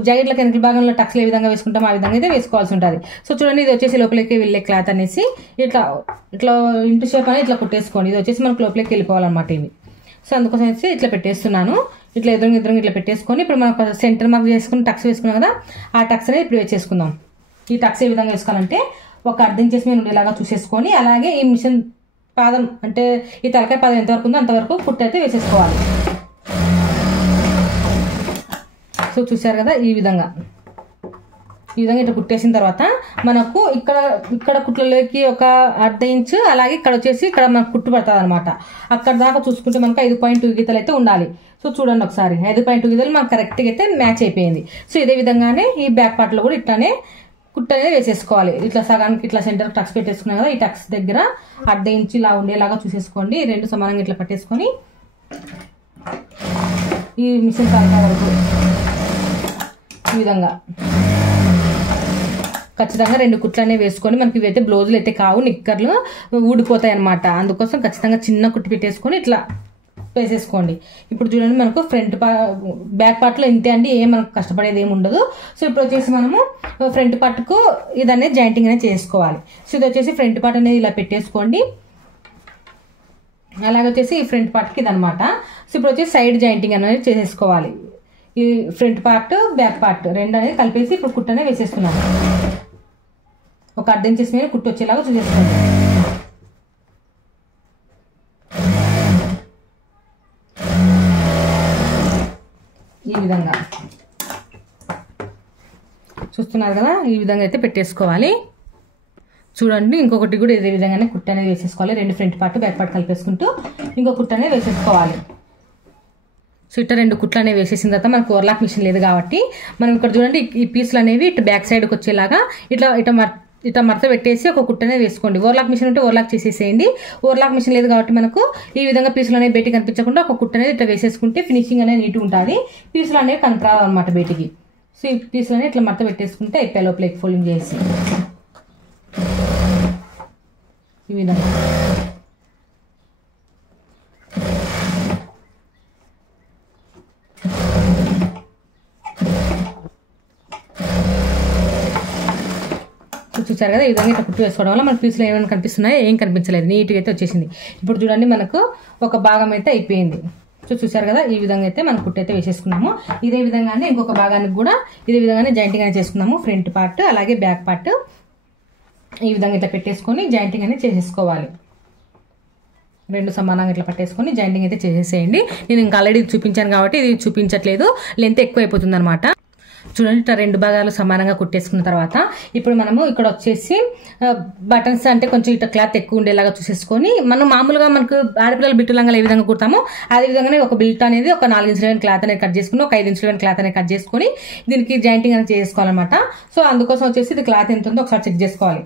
జాకెట్లకు వెనకల భాగంలో టక్స్లు ఏ విధంగా వేసుకుంటాం ఆ విధంగా అయితే వేసుకోవాల్సి ఉంటుంది. సో చూడండి ఇది వచ్చేసి లోపలికి వెళ్ళే క్లాత్ అనేసి ఇట్లా ఇంటి షేప్ అనేది ఇట్లా కుట్టేసుకోండి. ఇది వచ్చేసి మనకు లోపలికి వెళ్ళిపోవాలన్నమాట ఇవి. సో అందుకోసం వచ్చి ఇట్లా పెట్టేస్తున్నాను. ఇట్లా ఎదురు ఇట్లా పెట్టేసుకొని ఇప్పుడు మనకు సెంటర్ మార్క్ చేసుకుని టక్స్ వేసుకున్నాం కదా ఆ టక్స్ అనేది ఇప్పుడు వేసేసుకుందాం. ఈ టక్స్ ఏ విధంగా వేసుకోవాలంటే ఒక 1/2 ఇంచెస్ మీద ఉండేలాగా చూసేసుకొని అలాగే ఈ మిషన్ పాదం అంటే ఈ తలకాయ పాదం ఎంతవరకు ఉందో అంతవరకు కుట్టు అయితే వేసేసుకోవాలి. సో చూసారు కదా ఈ విధంగా ఇట్లా కుట్టేసిన తర్వాత మనకు ఇక్కడ కుట్లలోకి ఒక 1/2 ఇంచు అలాగే ఇక్కడ వచ్చేసి ఇక్కడ మనకు కుట్టు పడుతుంది అనమాట. అక్కడ దాకా చూసుకుంటే మనకు 5.2 గీతలు అయితే ఉండాలి. సో చూడండి ఒకసారి 5.2 గీతలు మనకు కరెక్ట్గా అయితే మ్యాచ్ అయిపోయింది. సో ఇదే విధంగానే ఈ బ్యాక్ పార్ట్లో కూడా ఇట్లానే కుట్టు అనేది వేసేసుకోవాలి. ఇట్లా సగానికి ఇట్లా సెంటర్ టక్స్ పెట్టేసుకున్నాం కదా ఈ టక్స్ దగ్గర 1/2 ఇంచు ఇలా ఉండేలాగా చూసేసుకోండి. 2 సమానంగా ఇట్లా పట్టేసుకొని ఈ మిషన్ తలకాయ వరకు ఈ విధంగా ఖచ్చితంగా 2 కుట్లు అనేవి వేసుకొని మనకి ఇవైతే బ్లౌజులు అయితే కావు నిక్కర్లు ఊడిపోతాయి అనమాట. అందుకోసం ఖచ్చితంగా చిన్న కుట్టు పెట్టేసుకొని ఇట్లా వేసేసుకోండి. ఇప్పుడు చూడండి మనకు బ్యాక్ పార్ట్లో ఇంతే అండి. మనకు కష్టపడేది ఏమి ఉండదు. సో ఇప్పుడు వచ్చేసి మనము ఫ్రంట్ పార్ట్కు ఇది అనేది జాయింటింగ్ అనేది చేసుకోవాలి. సో ఇది వచ్చేసి ఫ్రంట్ పార్ట్ అనేది ఇలా పెట్టేసుకోండి. అలాగే వచ్చేసి ఈ ఫ్రంట్ పార్ట్కి ఇది అనమాట. సో ఇప్పుడు వచ్చేసి సైడ్ జాయింటింగ్ అనేది చేసేసుకోవాలి. ఈ ఫ్రంట్ పార్ట్ బ్యాక్ పార్ట్ 2 అనేది కలిపేసి ఇప్పుడు కుట్టు అనేది వేసేస్తున్నాను. ఒక 1/2 ఇంచెస్ మీద కుట్టు వచ్చేలాగా చూసేసుకోండి. ఈ విధంగా చూస్తున్నారు కదా ఈ విధంగా అయితే పెట్టేసుకోవాలి. చూడండి ఇంకొకటి కూడా ఇదే విధంగానే కుట్టు అనేది వేసేసుకోవాలి. 2 ఫ్రంట్ పార్ట్ బ్యాక్ పార్ట్ కలిపేసుకుంటూ ఇంకో కుట్టు అనేది వేసేసుకోవాలి. సో ఇట్లా 2 కుట్లు అనేవి వేసేసిన తర్వాత మనకు ఓవర్లాక్ మిషన్ లేదు కాబట్టి మనం ఇక్కడ చూడండి ఈ పీసులు అనేవి ఇటు బ్యాక్ సైడ్కి వచ్చేలాగా ఇట్లా మడత పెట్టేసి ఒక కుట్టు అనేది వేసుకోండి. ఓవర్లాక్ మిషన్ ఉంటే ఓవర్లాక్ చేసేసేయండి. ఓవర్లాక్ మిషన్ లేదు కాబట్టి మనకు ఈ విధంగా పీసులు అనేవి బయటికి కనిపించకుండా ఒక కుట్టు అనేది ఇట్లా వేసేసుకుంటే ఫినిషింగ్ అనేది నీట్గా ఉంటుంది. పీసులు అనేవి కనిపించరావు అనమాట బయటికి. సో ఈ పీసులు అనేవి ఇట్లా మడత పెట్టేసుకుంటే అయిపోయి లోపలికి ఫోల్డింగ్ చేసి ఈ విధంగా చూసారు కదా, ఈ విధంగా ఇట్లా కుట్టు వేసుకోవడం వల్ల మన పీసులు ఏమైనా కనిపిస్తున్నాయో ఏం కనిపించలేదు, నీట్గా అయితే వచ్చేసింది. ఇప్పుడు చూడండి మనకు ఒక భాగం అయితే అయిపోయింది. చూసారు కదా, ఈ విధంగా అయితే మనం కుట్టు అయితే వేసేసుకున్నాము. ఇదే విధంగానే ఇంకొక భాగానికి కూడా ఇదే విధంగానే జాయింటింగ్ అనేది చేసుకున్నాము. ఫ్రంట్ పార్ట్ అలాగే బ్యాక్ పార్ట్ ఈ విధంగా ఇట్లా పెట్టేసుకొని జాయింటింగ్ అనేది చేసేసుకోవాలి. రెండు సమానంగా ఇట్లా పట్టేసుకొని జాయింటింగ్ అయితే చేసేసేయండి. నేను ఇంకా ఆల్రెడీ చూపించాను కాబట్టి ఇది చూపించట్లేదు, లెంత్ ఎక్కువ అయిపోతుంది అనమాట. చూడండి ఇట్లా రెండు భాగాలు సమానంగా కుట్టేసుకున్న తర్వాత ఇప్పుడు మనము ఇక్కడ వచ్చేసి బటన్స్ అంటే కొంచెం ఇట్లా క్లాత్ ఎక్కువ ఉండేలాగా చూసేసుకొని మనం మామూలుగా మనకు ఆడపిల్లల బిట్టు లంగాలు ఏ విధంగా కుడతామో అదే విధంగానే ఒక బిల్ట్ అనేది ఒక 4 ఇంచుల క్లాత్ అనేది కట్ చేసుకుని ఒక 5 ఇంచుల క్లాత్ అనేది కట్ చేసుకొని దీనికి జాయింటింగ్ అనేది చేసుకోవాలన్నమాట. సో అందుకోసం వచ్చేసి ఇది క్లాత్ ఎంత ఉందో ఒకసారి చెక్ చేసుకోవాలి.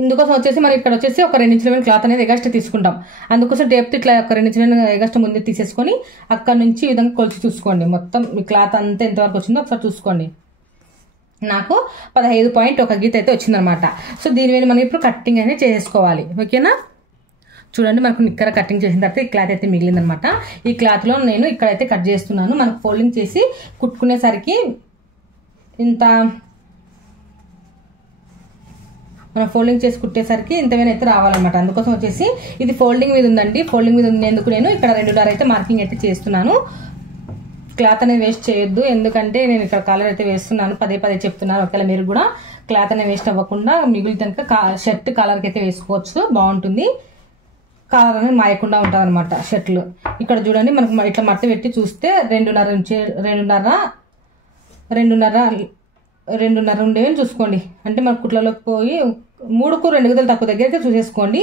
ఇందుకోసం వచ్చేసి మనం ఇక్కడ వచ్చేసి ఒక 2 ఇంచుల క్లాత్ అనేది ఎగస్ట్రా తీసుకుంటాం. అందుకోసం టేప్ ఇట్లా ఒక 2 ఇంచుల ఎగస్ట్రా ముందే తీసేసుకొని అక్కడ నుంచి ఈ విధంగా కొలిచి చూసుకోండి. మొత్తం మీ క్లాత్ అంతా ఎంతవరకు వచ్చిందో ఒకసారి చూసుకోండి. నాకు 15.1 గీత అయితే వచ్చిందనమాట. సో దీని మీద మనం ఇప్పుడు కట్టింగ్ అనేది చేసుకోవాలి. ఓకేనా, చూడండి మనకు నిక్కర కటింగ్ చేసిన తర్వాత ఈ క్లాత్ అయితే మిగిలిందనమాట. ఈ క్లాత్లో నేను ఇక్కడైతే కట్ చేస్తున్నాను. మనకు ఫోల్డింగ్ చేసి కుట్టుకునేసరికి ఇంత మనం ఫోల్డింగ్ చేసి కుట్టేసరికి ఇంతమైనా అయితే రావాలన్నమాట. అందుకోసం వచ్చేసి ఇది ఫోల్డింగ్ మీద ఉందండి. ఫోల్డింగ్ మీద ఉండేందుకు నేను ఇక్కడ 2.5 అయితే మార్కింగ్ అయితే చేస్తున్నాను. క్లాత్ అనేది వేస్ట్ చేయొద్దు, ఎందుకంటే నేను ఇక్కడ కలర్ అయితే వేస్తున్నాను, పదే చెప్తున్నాను. ఒకవేళ మీరు కూడా క్లాత్ అనేది వేస్ట్ అవ్వకుండా మిగిలితే కనుక షర్ట్ కలర్కి అయితే వేసుకోవచ్చు, బాగుంటుంది. కలర్ అనేది మాయకుండా ఉంటుంది అనమాట షర్ట్లు. ఇక్కడ చూడండి మనకు ఇట్లా మట్ట పెట్టి చూస్తే 2.5 ఉండేవి చూసుకోండి. అంటే మన కుట్లలోకి పోయి 3కు 2 గీతలు తక్కువ దగ్గర అయితే చూసేసుకోండి.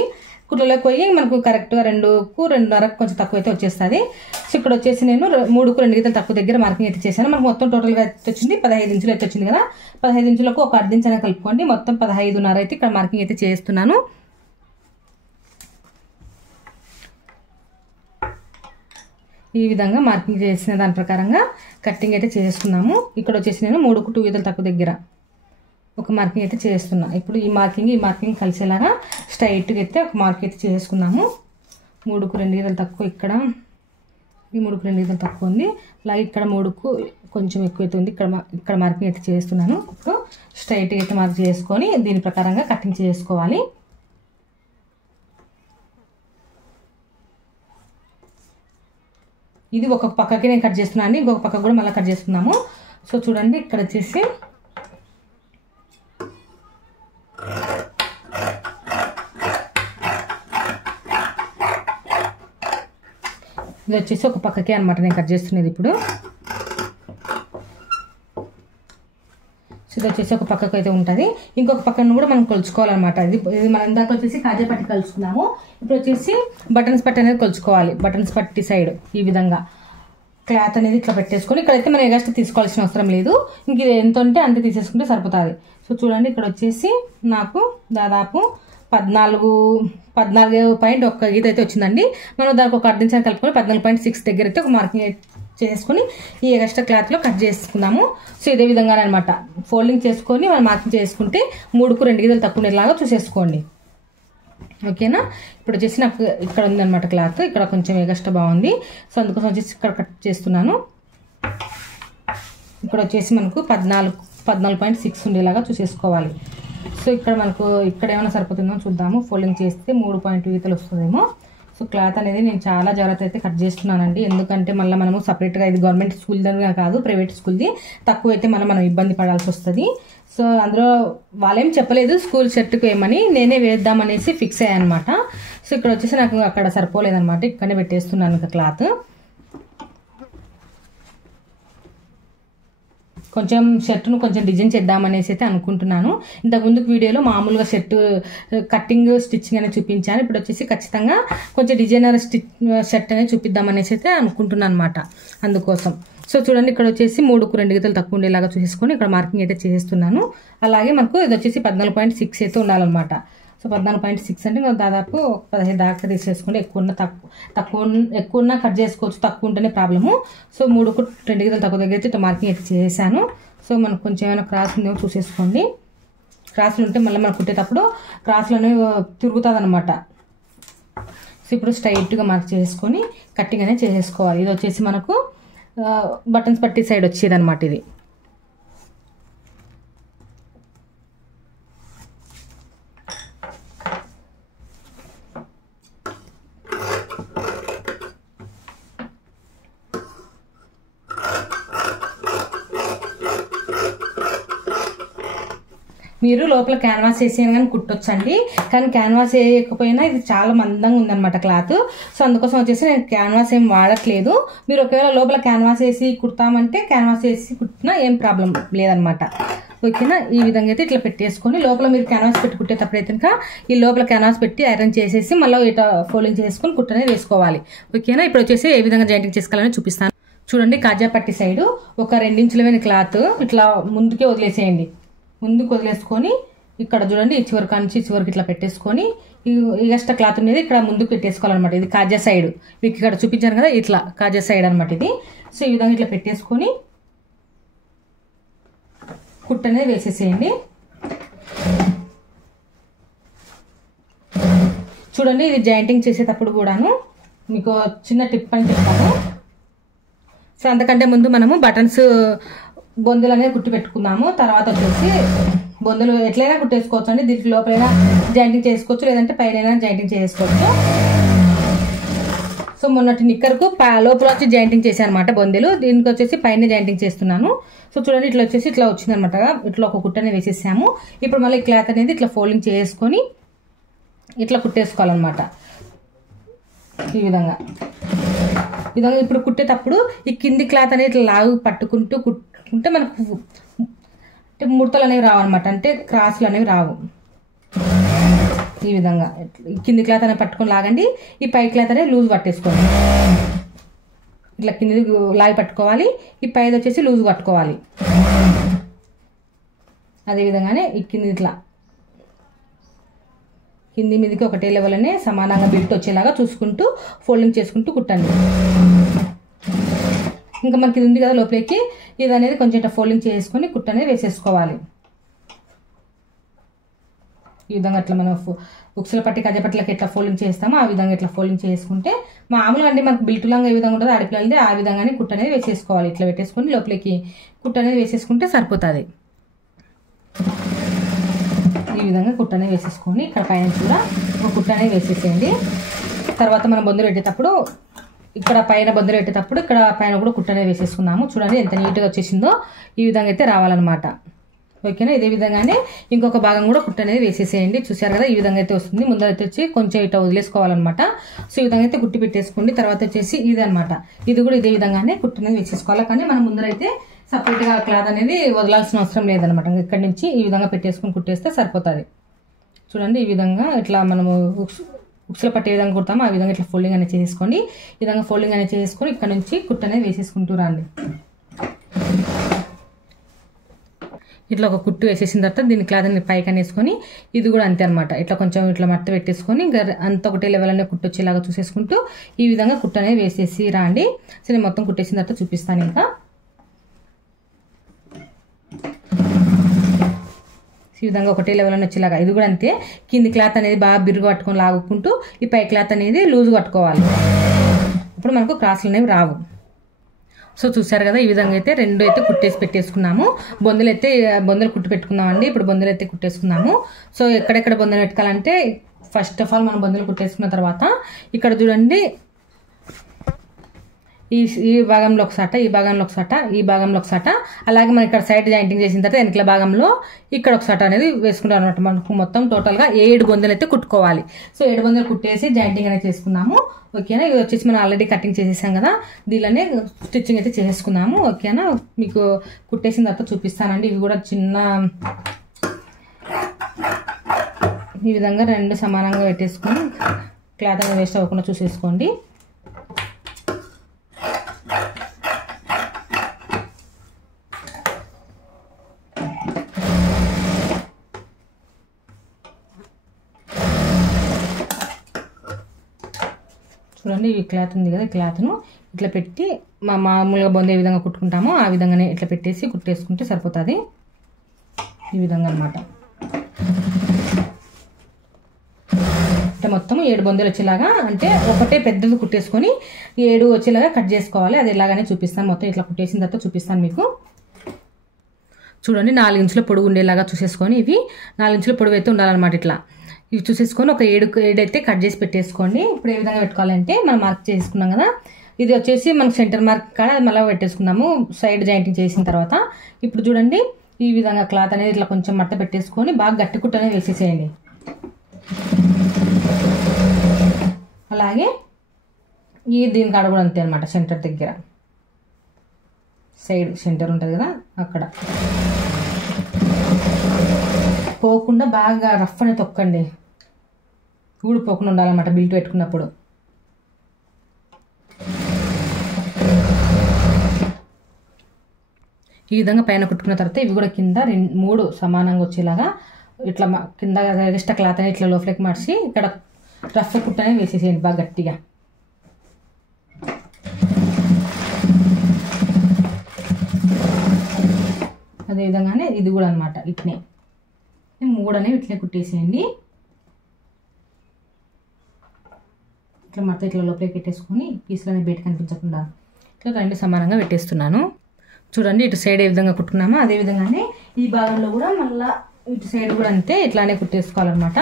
కుట్లలోకి పోయి మనకు కరెక్ట్గా 2కు 2.5 కొంచెం తక్కువ అయితే వచ్చేస్తుంది. సో ఇక్కడ వచ్చేసి నేను 3కు 2 గీతలు తక్కువ దగ్గర మార్కింగ్ అయితే చేశాను. మనకు మొత్తం టోటల్గా అయితే వచ్చింది 15 ఇంచులు అయితే వచ్చింది కదా. 15 ఇంచులకు ఒక అర్ధ ఇంచు అనేది కలుపుకోండి. మొత్తం 15.5 అయితే ఇక్కడ మార్కింగ్ అయితే చేస్తున్నాను. ఈ విధంగా మార్కింగ్ చేసిన దాని ప్రకారంగా కట్టింగ్ అయితే చేసుకున్నాము. ఇక్కడ వచ్చేసి నేను 3కు 2 గీతలు తక్కువ దగ్గర ఒక మార్కింగ్ అయితే చేస్తున్నా. ఇప్పుడు ఈ మార్కింగ్ కలిసేలాగా స్ట్రైట్గా అయితే ఒక మార్కింగ్ అయితే చేసుకున్నాము. 3కు 2 గీతలు తక్కువ, ఇక్కడ ఈ 3కు 2 గీతలు తక్కువ ఉంది. అలాగే ఇక్కడ 3కు కొంచెం ఎక్కువ అయితే ఉంది. ఇక్కడ మార్కింగ్ అయితే చేస్తున్నాను. ఇప్పుడు స్ట్రైట్గా అయితే మార్క్ చేసుకొని దీని ప్రకారంగా కటింగ్ చేసుకోవాలి. ఇది ఒక పక్కకి నేను కట్ చేస్తున్నాను అండి, ఇంకొక పక్క కూడా మళ్ళీ కట్ చేస్తున్నాము. సో చూడండి ఇక్కడ వచ్చేసి ఇది వచ్చేసి ఒక పక్కకే అనమాట నేను కట్ చేస్తున్నది. ఇప్పుడు ఇది వచ్చేసి ఒక పక్కకు అయితే ఉంటుంది, ఇంకొక పక్కను కూడా మనం కొలుచుకోవాలన్నమాట. ఇది మనం ఇందాక వచ్చేసి కాజా పట్టి కలుసుకున్నాము. ఇప్పుడు వచ్చేసి బటన్స్ పట్టి అనేది కొలుచుకోవాలి. బటన్స్ పట్టి సైడ్ ఈ విధంగా క్లాత్ అనేది ఇట్లా పెట్టేసుకొని ఇక్కడైతే మనం ఎగస్ట్ తీసుకోవాల్సిన అవసరం లేదు, ఇంక ఇది ఎంత ఉంటే అంతే తీసేసుకుంటే సరిపోతుంది. సో చూడండి ఇక్కడ వచ్చేసి నాకు దాదాపు 14.1 గీత అయితే వచ్చిందండి. మనం దానికి ఒక అర్ధించాన్ని కలుపుకొని 14.6 దగ్గర అయితే ఒక మార్కింగ్ చేసుకొని ఈ ఎక్స్ట్రా క్లాత్లో కట్ చేసుకున్నాము. సో ఇదే విధంగా అనమాట ఫోల్డింగ్ చేసుకొని మనం మార్కింగ్ చేసుకుంటే 3కు 2 గీతలు తక్కువ ఉండేలాగా చూసేసుకోండి. ఓకేనా, ఇప్పుడు వచ్చేసి నాకు ఇక్కడ ఉందన్నమాట క్లాత్, ఇక్కడ కొంచెం ఎగస్ట్రా బాగుంది. సో అందుకోసం వచ్చేసి ఇక్కడ కట్ చేస్తున్నాను. ఇక్కడ వచ్చేసి మనకు 14.6 ఉండేలాగా చూసేసుకోవాలి. సో ఇక్కడ మనకు ఇక్కడ ఏమైనా సరిపోతుందో చూద్దాము. ఫోల్డింగ్ చేస్తే 3.2 గీతలు వస్తుందేమో. సో క్లాత్ అనేది నేను చాలా జాగ్రత్త అయితే కట్ చేస్తున్నానండి, ఎందుకంటే మళ్ళీ మనము సపరేట్గా ఇది గవర్నమెంట్ స్కూల్ దగ్గర కాదు, ప్రైవేట్ స్కూల్ది, తక్కువ అయితే మనం ఇబ్బంది పడాల్సి వస్తుంది. సో అందులో వాళ్ళేం చెప్పలేదు స్కూల్ షర్ట్కి ఏమని, నేనే వేద్దామనేసి ఫిక్స్ అయ్యాను అనమాట. సో ఇక్కడ వచ్చేసి నాకు అక్కడ సరిపోలేదనమాట, ఇక్కడనే పెట్టేస్తున్నాను ఇంకా క్లాత్. కొంచెం షర్ట్ను కొంచెం డిజైన్ చేద్దామనేసి అయితే అనుకుంటున్నాను. ఇంతకుముందుకు వీడియోలో మామూలుగా షర్ట్ కట్టింగ్ స్టిచ్చింగ్ అనేది చూపించాను. ఇప్పుడు వచ్చేసి ఖచ్చితంగా కొంచెం డిజైనర్ షర్ట్ అనేది చూపిద్దామనేసి అయితే అనుకుంటున్నాను అనమాట. అందుకోసం సో చూడండి ఇక్కడ వచ్చేసి 3కు 2 గీతలు తక్కువ ఉండేలాగా చూసేసుకొని ఇక్కడ మార్కింగ్ అయితే చేసేస్తున్నాను. అలాగే మనకు ఇది వచ్చేసి 14.6 అయితే ఉండాలన్నమాట. సో 14.6 అంటే దాదాపు 15 దాకా తీసేసుకోండి. ఎక్కువ ఉన్నా కట్ చేసుకోవచ్చు, తక్కువ ఉంటేనే ప్రాబ్లము. సో 3కు 2 గీతలు తక్కువ దగ్గర అయితే మార్కింగ్ అయితే చేశాను. సో మనకు కొంచెం ఏమైనా క్రాస్ ఉందేమో చూసేసుకోండి. క్రాస్లు ఉంటే మళ్ళీ మనం కుట్టేటప్పుడు క్రాస్లోనే తిరుగుతుంది అనమాట. సో ఇప్పుడు స్ట్రైట్గా మార్క్ చేసుకొని కట్టింగ్ అనేది చేసేసుకోవాలి. ఇది వచ్చేసి మనకు బటన్స్ పట్టి సైడ్ వచ్చేది అనమాట. ఇది మీరు లోపల క్యాన్వాస్ వేసేయని కానీ కుట్టొచ్చండి. కానీ క్యాన్వాస్ వేయకపోయినా ఇది చాలా మందంగా ఉందన్నమాట క్లాత్. సో అందుకోసం వచ్చేసి నేను క్యాన్వాస్ ఏం వాడట్లేదు. మీరు ఒకవేళ లోపల క్యాన్వాస్ వేసి కుడతామంటే క్యాన్వాస్ వేసి కుట్టినా ఏం ప్రాబ్లం లేదనమాట. ఓకేనా, ఈ విధంగా అయితే ఇట్లా పెట్టేసుకొని లోపల మీరు క్యాన్వాస్ పెట్టి కుట్టేటప్పుడు అయితే ఇంకా ఈ లోపల క్యాన్వాస్ పెట్టి ఐరన్ చేసేసి మళ్ళీ ఇట్లా ఫోల్డింగ్ చేసుకొని కుట్టనే వేసుకోవాలి. ఓకేనా, ఇప్పుడు వచ్చేసి ఏ విధంగా జాయింటింగ్ చేసుకోవాలని చూపిస్తాను. చూడండి, కాజా పట్టి సైడు ఒక 2 ఇంచుల క్లాత్ ఇట్లా ముందుకే వదిలేసేయండి. ముందుకు వదిలేసుకొని ఇక్కడ చూడండి, ఈ చివరి కానించి చివరికి ఇట్లా పెట్టేసుకొని ఈ ఎక్స్ట్రా క్లాత్ అనేది ఇక్కడ ముందుకు పెట్టేసుకోవాలన్నమాట. ఇది కాజా సైడ్, మీకు ఇక్కడ చూపించాను కదా, ఇట్లా కాజా సైడ్ అనమాట ఇది. సో ఈ విధంగా ఇట్లా పెట్టేసుకొని కుట్టు అనేది వేసేసేయండి. చూడండి, ఇది జాయింటింగ్ చేసేటప్పుడు కూడాను మీకు చిన్న టిప్ అని చెప్తాను. సో అంతకంటే ముందు మనము బటన్స్ బొందులు అనేది కుట్టి పెట్టుకుందాము. తర్వాత వచ్చేసి బొందులు ఎట్లయినా కుట్టేసుకోవచ్చు అండి. దీనికి లోపలైనా జాయింటింగ్ చేసుకోవచ్చు, లేదంటే పైన జాయింటింగ్ చేసుకోవచ్చు. సో మొన్నటి నిక్కర్కు లోపల వచ్చి జాయింటింగ్ చేశాను అనమాట బొందెలు. దీనికి వచ్చేసి పైన జాయింటింగ్ చేస్తున్నాను. సో చూడండి, ఇట్లా వచ్చేసి ఇట్లా వచ్చిందనమాట. ఇట్లా ఒక కుట్టనే వేసేసాము. ఇప్పుడు మళ్ళీ ఈ క్లాత్ అనేది ఇట్లా ఫోల్డింగ్ చేసుకొని ఇట్లా కుట్టేసుకోవాలన్నమాట. ఈ విధంగా ఇప్పుడు కుట్టేటప్పుడు ఈ కింది క్లాత్ అనేది ఇట్లా లాగు పట్టుకుంటూ కుట్టుకుంటే మనకు అంటే ముడతలు అనేవి రావన్నమాట, అంటే క్రాసులు అనేవి రావు. ఈ విధంగా కింది క్లాత్ అనేది పట్టుకొని లాగండి. ఈ పై క్లాత్ అనేది లూజ్ పట్టేసుకోండి. ఇట్లా కింది లాగి పట్టుకోవాలి, ఈ పైది వచ్చేసి లూజ్ పట్టుకోవాలి. అదేవిధంగానే ఈ కింది ఇట్లా కింది మీదకి ఒకటే లెవెల్ అనే సమానంగా బిల్ట్ వచ్చేలాగా చూసుకుంటూ ఫోల్డింగ్ చేసుకుంటూ కుట్టండి. ఇంకా మనకి ఇది ఉంది కదా లోపలికి, ఇది అనేది కొంచెం ఇట్లా ఫోల్డింగ్ చేసుకొని కుట్టు అనేది వేసేసుకోవాలి. ఈ విధంగా అట్లా మనం ఉక్సుల పట్టి కజ పట్లకి ఎట్లా ఫోల్డింగ్ చేస్తామో ఆ విధంగా ఇట్లా ఫోల్డింగ్ చేసుకుంటే మామూలుగా అంటే మనకు బిల్ట్ లాగా ఏ విధంగా ఉంటుందో ఆడపిల్లలది ఆ విధంగానే కుట్టు అనేది వేసేసుకోవాలి. ఇట్లా పెట్టేసుకొని లోపలికి కుట్టు అనేది వేసేసుకుంటే సరిపోతుంది. ఈ విధంగా కుట్టు అనేది వేసేసుకొని ఇక్కడ పైన కూడా ఒక కుట్టు అనేది వేసేసేయండి. తర్వాత మనం బొందలు పెట్టేటప్పుడు ఇక్కడ పైన బొందలు పెట్టేటప్పుడు ఇక్కడ పైన కూడా కుట్టు అనేది వేసేసుకున్నాము. చూడండి ఎంత నీట్గా వచ్చేసిందో. ఈ విధంగా అయితే రావాలన్నమాట. ఓకేనా, ఇదే విధంగానే ఇంకొక భాగం కూడా కుట్టు అనేది వేసేసేయండి. చూసారు కదా, ఈ విధంగా అయితే వస్తుంది. ముందర అయితే వచ్చి కొంచెం ఇట్లా వదిలేసుకోవాలన్నమాట. సో ఈ విధంగా అయితే కుట్టి పెట్టేసుకోండి. తర్వాత వచ్చేసి ఇది అనమాట, ఇది కూడా ఇదే విధంగానే కుట్టు అనేది వేసేసుకోవాలి. కానీ మనం ముందర అయితే సపరేట్గా క్లాత్ అనేది వదలాల్సిన అవసరం లేదనమాట. ఇక్కడ నుంచి ఈ విధంగా పెట్టేసుకొని కుట్టేస్తే సరిపోతుంది. చూడండి, ఈ విధంగా ఇట్లా మనము ఉక్సుల పట్టి ఏ విధంగా కుడతామో ఆ విధంగా ఇట్లా ఫోల్డింగ్ అనేది చేసుకొని ఈ విధంగా ఫోల్డింగ్ అనేది చేసుకొని ఇక్కడ నుంచి కుట్టు అనేది వేసేసుకుంటూ రండి. ఇట్లా ఒక కుట్టు వేసేసిన తర్వాత దీని క్లాత్ అనేది పైకి అనేసుకొని ఇది కూడా అంతే అనమాట. ఇట్లా కొంచెం ఇట్లా మట్ట పెట్టేసుకొని ఇంకా అంత ఒకటే లెవెల్ అనేది కుట్టు వచ్చేలాగా చూసేసుకుంటూ ఈ విధంగా కుట్టు అనేది వేసేసి రండి. సో నేను మొత్తం కుట్టేసిన తర్వాత చూపిస్తాను. ఇంకా ఈ విధంగా ఒకటే లెవెల్ అని వచ్చేలాగా ఇది కూడా అంతే. కింది క్లాత్ అనేది బాగా బిరుగు పట్టుకొని లాగుకుంటూ ఈ పై క్లాత్ అనేది లూజ్ పట్టుకోవాలి. ఇప్పుడు మనకు క్రాసులు అనేవి రావు. సో చూసారు కదా, ఈ విధంగా అయితే రెండు అయితే కుట్టేసి పెట్టేసుకున్నాము. బొందలు కుట్టి పెట్టుకున్నామండి. ఇప్పుడు బొందలు అయితే కుట్టేసుకున్నాము. సో ఎక్కడెక్కడ బొందలు పెట్టుకోవాలంటే ఫస్ట్ ఆఫ్ ఆల్ మనం బొందలు కుట్టేసుకున్న తర్వాత ఇక్కడ చూడండి, ఈ భాగంలో ఒక సాట, ఈ భాగంలో ఒక సాట, ఈ భాగంలో ఒక సాట, అలాగే మనం ఇక్కడ సైడ్ జాయింటింగ్ చేసిన తర్వాత వెనకల భాగంలో ఇక్కడ ఒక సాట అనేది వేసుకుంటాం అనమాట. మనకు మొత్తం టోటల్గా 7 బొందలు అయితే కుట్టుకోవాలి. సో 7 బొందలు కుట్టేసి జాయింటింగ్ అనేది చేసుకున్నాము. ఓకేనా, ఇది వచ్చేసి మనం ఆల్రెడీ కటింగ్ చేసేసాం కదా, దీనిలోనే స్టిచ్చింగ్ అయితే చేసుకున్నాము. ఓకేనా, మీకు కుట్టేసిన తర్వాత చూపిస్తానండి. ఇవి కూడా చిన్న ఈ విధంగా 2 సమానంగా పెట్టేసుకొని క్లాత్ అనేది వేస్ట్ అవ్వకుండా చూసేసుకోండి. చూడండి, ఈ క్లాత్ ఉంది కదా, ఈ క్లాత్ను ఇట్లా పెట్టి మామూలుగా బొంద ఏ విధంగా కుట్టుకుంటామో ఆ విధంగానే ఇట్లా పెట్టేసి కుట్టేసుకుంటే సరిపోతుంది. ఈ విధంగా అనమాట. ఇట్లా మొత్తం 7 బొందలు వచ్చేలాగా, అంటే ఒకటే పెద్దది కుట్టేసుకొని 7 వచ్చేలాగా కట్ చేసుకోవాలి. అది ఎలాగానే చూపిస్తాను. మొత్తం ఇట్లా కుట్టేసిన తర్వాత చూపిస్తాను మీకు. చూడండి, 4 ఇంచుల పొడుగు ఉండేలాగా చూసేసుకొని ఇవి 4 ఇంచుల పొడవు అయితే ఉండాలన్నమాట. ఇట్లా ఇవి చూసేసుకొని ఒక 7 అయితే కట్ చేసి పెట్టేసుకోండి. ఇప్పుడు ఏ విధంగా పెట్టుకోవాలంటే మనం మార్క్ చేసుకున్నాం కదా, ఇది వచ్చేసి మనకు సెంటర్ మార్క్ కాడ మళ్ళీ పెట్టేసుకున్నాము సైడ్ జాయింటింగ్ చేసిన తర్వాత. ఇప్పుడు చూడండి, ఈ విధంగా క్లాత్ అనేది ఇట్లా కొంచెం మడత పెట్టేసుకొని బాగా గట్టి కుట్టు అనేది వేసేసేయండి. అలాగే దీని కాడ కూడా అంతే అనమాట. సెంటర్ దగ్గర సైడ్ సెంటర్ ఉంటుంది కదా అక్కడ పోకుండా బాగా రఫ్ అనేది తొక్కండి. ఊడిపోకుండా ఉండాలన్నమాట బిల్ట్ పెట్టుకున్నప్పుడు. ఈ విధంగా పైన కుట్టుకున్న తర్వాత ఇవి కూడా కింద 3 సమానంగా వచ్చేలాగా ఇట్లా కింద ఎక్స్ట్రా క్లాత్ అనేది ఇట్లా లోపలికి మార్చి ఇక్కడ రఫ్ కుట్టు అనేది వేసేసేయండి బాగా గట్టిగా. అదేవిధంగానే ఇది కూడా అనమాట. ఇట్నే 3 అనేవి ఇట్లే కుట్టేసేయండి. ఇట్లా మొత్తం ఇట్లా లోపలికి పెట్టేసుకొని పీసులు అనేవి బయట కనిపించకుండా ఇట్లా 2 సమానంగా పెట్టేస్తున్నాను. చూడండి ఇటు సైడ్ ఏ విధంగా కుట్టుకున్నామో అదేవిధంగానే ఈ భాగంలో కూడా మళ్ళీ ఇటు సైడ్ కూడా అంతే ఇట్లానే కుట్టేసుకోవాలన్నమాట.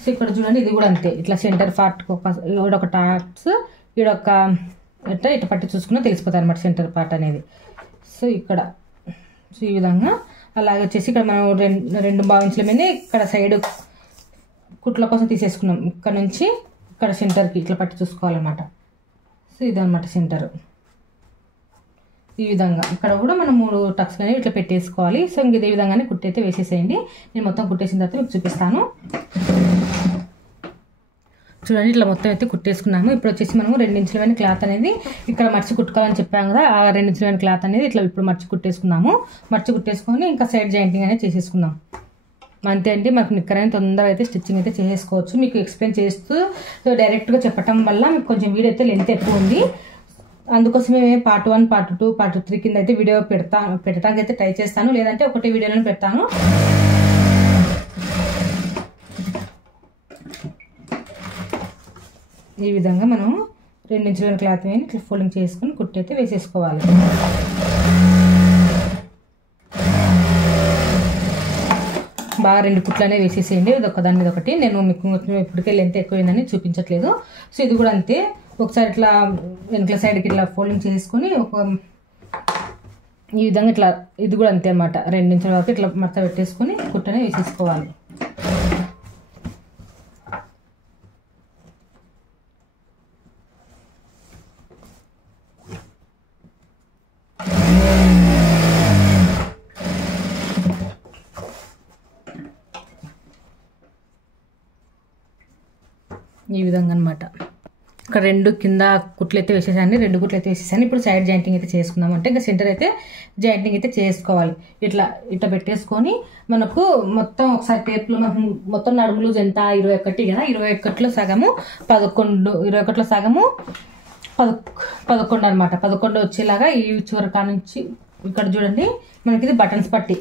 సో ఇక్కడ చూడండి ఇది కూడా అంతే. ఇట్లా సెంటర్ పార్ట్ ఈడొక టాప్స్ ఈడొక ఇట్లా పట్టి చూసుకున్నా తెలిసిపోతుంది అనమాట సెంటర్ పార్ట్ అనేది. సో ఇక్కడ సో ఈ విధంగా అలాగే వచ్చేసి ఇక్కడ మనం 2 భావించల మీద ఇక్కడ సైడ్ కుట్ల కోసం తీసేసుకున్నాం. ఇక్కడ నుంచి ఇక్కడ సెంటర్కి ఇట్లా పట్టి చూసుకోవాలన్నమాట. సో ఇదన్నమాట సెంటర్. ఈ విధంగా ఇక్కడ కూడా మనం 3 టక్స్ అనేవి ఇట్లా పెట్టేసుకోవాలి. సో ఇంక ఇదే విధంగానే కుట్టయితే వేసేసేయండి. నేను మొత్తం కుట్టేసిన తర్వాత మీకు చూపిస్తాను. చూడండి ఇట్లా మొత్తం అయితే కుట్టేసుకున్నాము. ఇప్పుడు వచ్చేసి మనము 2 ఇంచుల క్లాత్ అనేది ఇక్కడ మర్చి కుట్టుకోవాలని చెప్పాము కదా. ఆ 2 ఇంచుల క్లాత్ అనేది ఇట్లా ఇప్పుడు మర్చి కుట్టేసుకున్నాము. మర్చి కుట్టేసుకొని ఇంకా సైడ్ జాయింటింగ్ అనేది చేసేసుకుందాం. అంతే అండి. మనకు నిక్కర్ అనేది తొందరగా అయితే స్టిచ్చింగ్ అయితే చేసేసుకోవచ్చు. మీకు ఎక్స్ప్లెయిన్ చేస్తూ డైరెక్ట్గా చెప్పటం వల్ల మీకు కొంచెం వీడియో అయితే లెంత్ ఎక్కువ ఉంది. అందుకోసమే పార్ట్ 1 పార్ట్ 2 పార్ట్ 3 కింద అయితే వీడియో పెట్టడానికి అయితే ట్రై చేస్తాను. లేదంటే ఒకటే వీడియోలను పెడతాను. ఈ విధంగా మనం 2 ఇంచుల క్లాత్ మీద ఇట్లా ఫోల్డింగ్ చేసుకొని కుట్టయితే వేసేసుకోవాలి. బాగా 2 కుట్లు అనేవి వేసేసేయండి. ఇది ఒకదాని మీద ఒకటి. నేను మీకు ఇప్పటికే లెంత్ ఎక్కువైందని చూపించట్లేదు. సో ఇది కూడా అంతే. ఒకసారి ఇట్లా వెనకల సైడ్కి ఇట్లా ఫోల్డింగ్ చేసుకొని ఈ విధంగా ఇట్లా ఇది కూడా అంతే అన్నమాట. 2 ఇంచుల వరకు ఇట్లా మడత పెట్టేసుకొని కుట్టనే వేసేసుకోవాలి. ఈ విధంగా అనమాట. ఇక్కడ 2 కింద కుట్లు అయితే వేసేసాను. 2 కుట్లు అయితే వేసేసాను. ఇప్పుడు సైడ్ జాయింటింగ్ అయితే చేసుకుందాం. అంటే ఇంకా సెంటర్ అయితే జాయింటింగ్ అయితే చేసుకోవాలి. ఇట్లా ఇట్లా పెట్టేసుకొని మనకు మొత్తం ఒకసారి టేప్లో మనకు మొత్తం నడుము లూజ్ ఎంత 21 కదా. 21లో సగము 11, 21లో సగము 11 అనమాట. 11 వచ్చేలాగా ఈ చివరి కా నుంచి ఇక్కడ చూడండి మనకి ఇది బటన్స్ పట్టి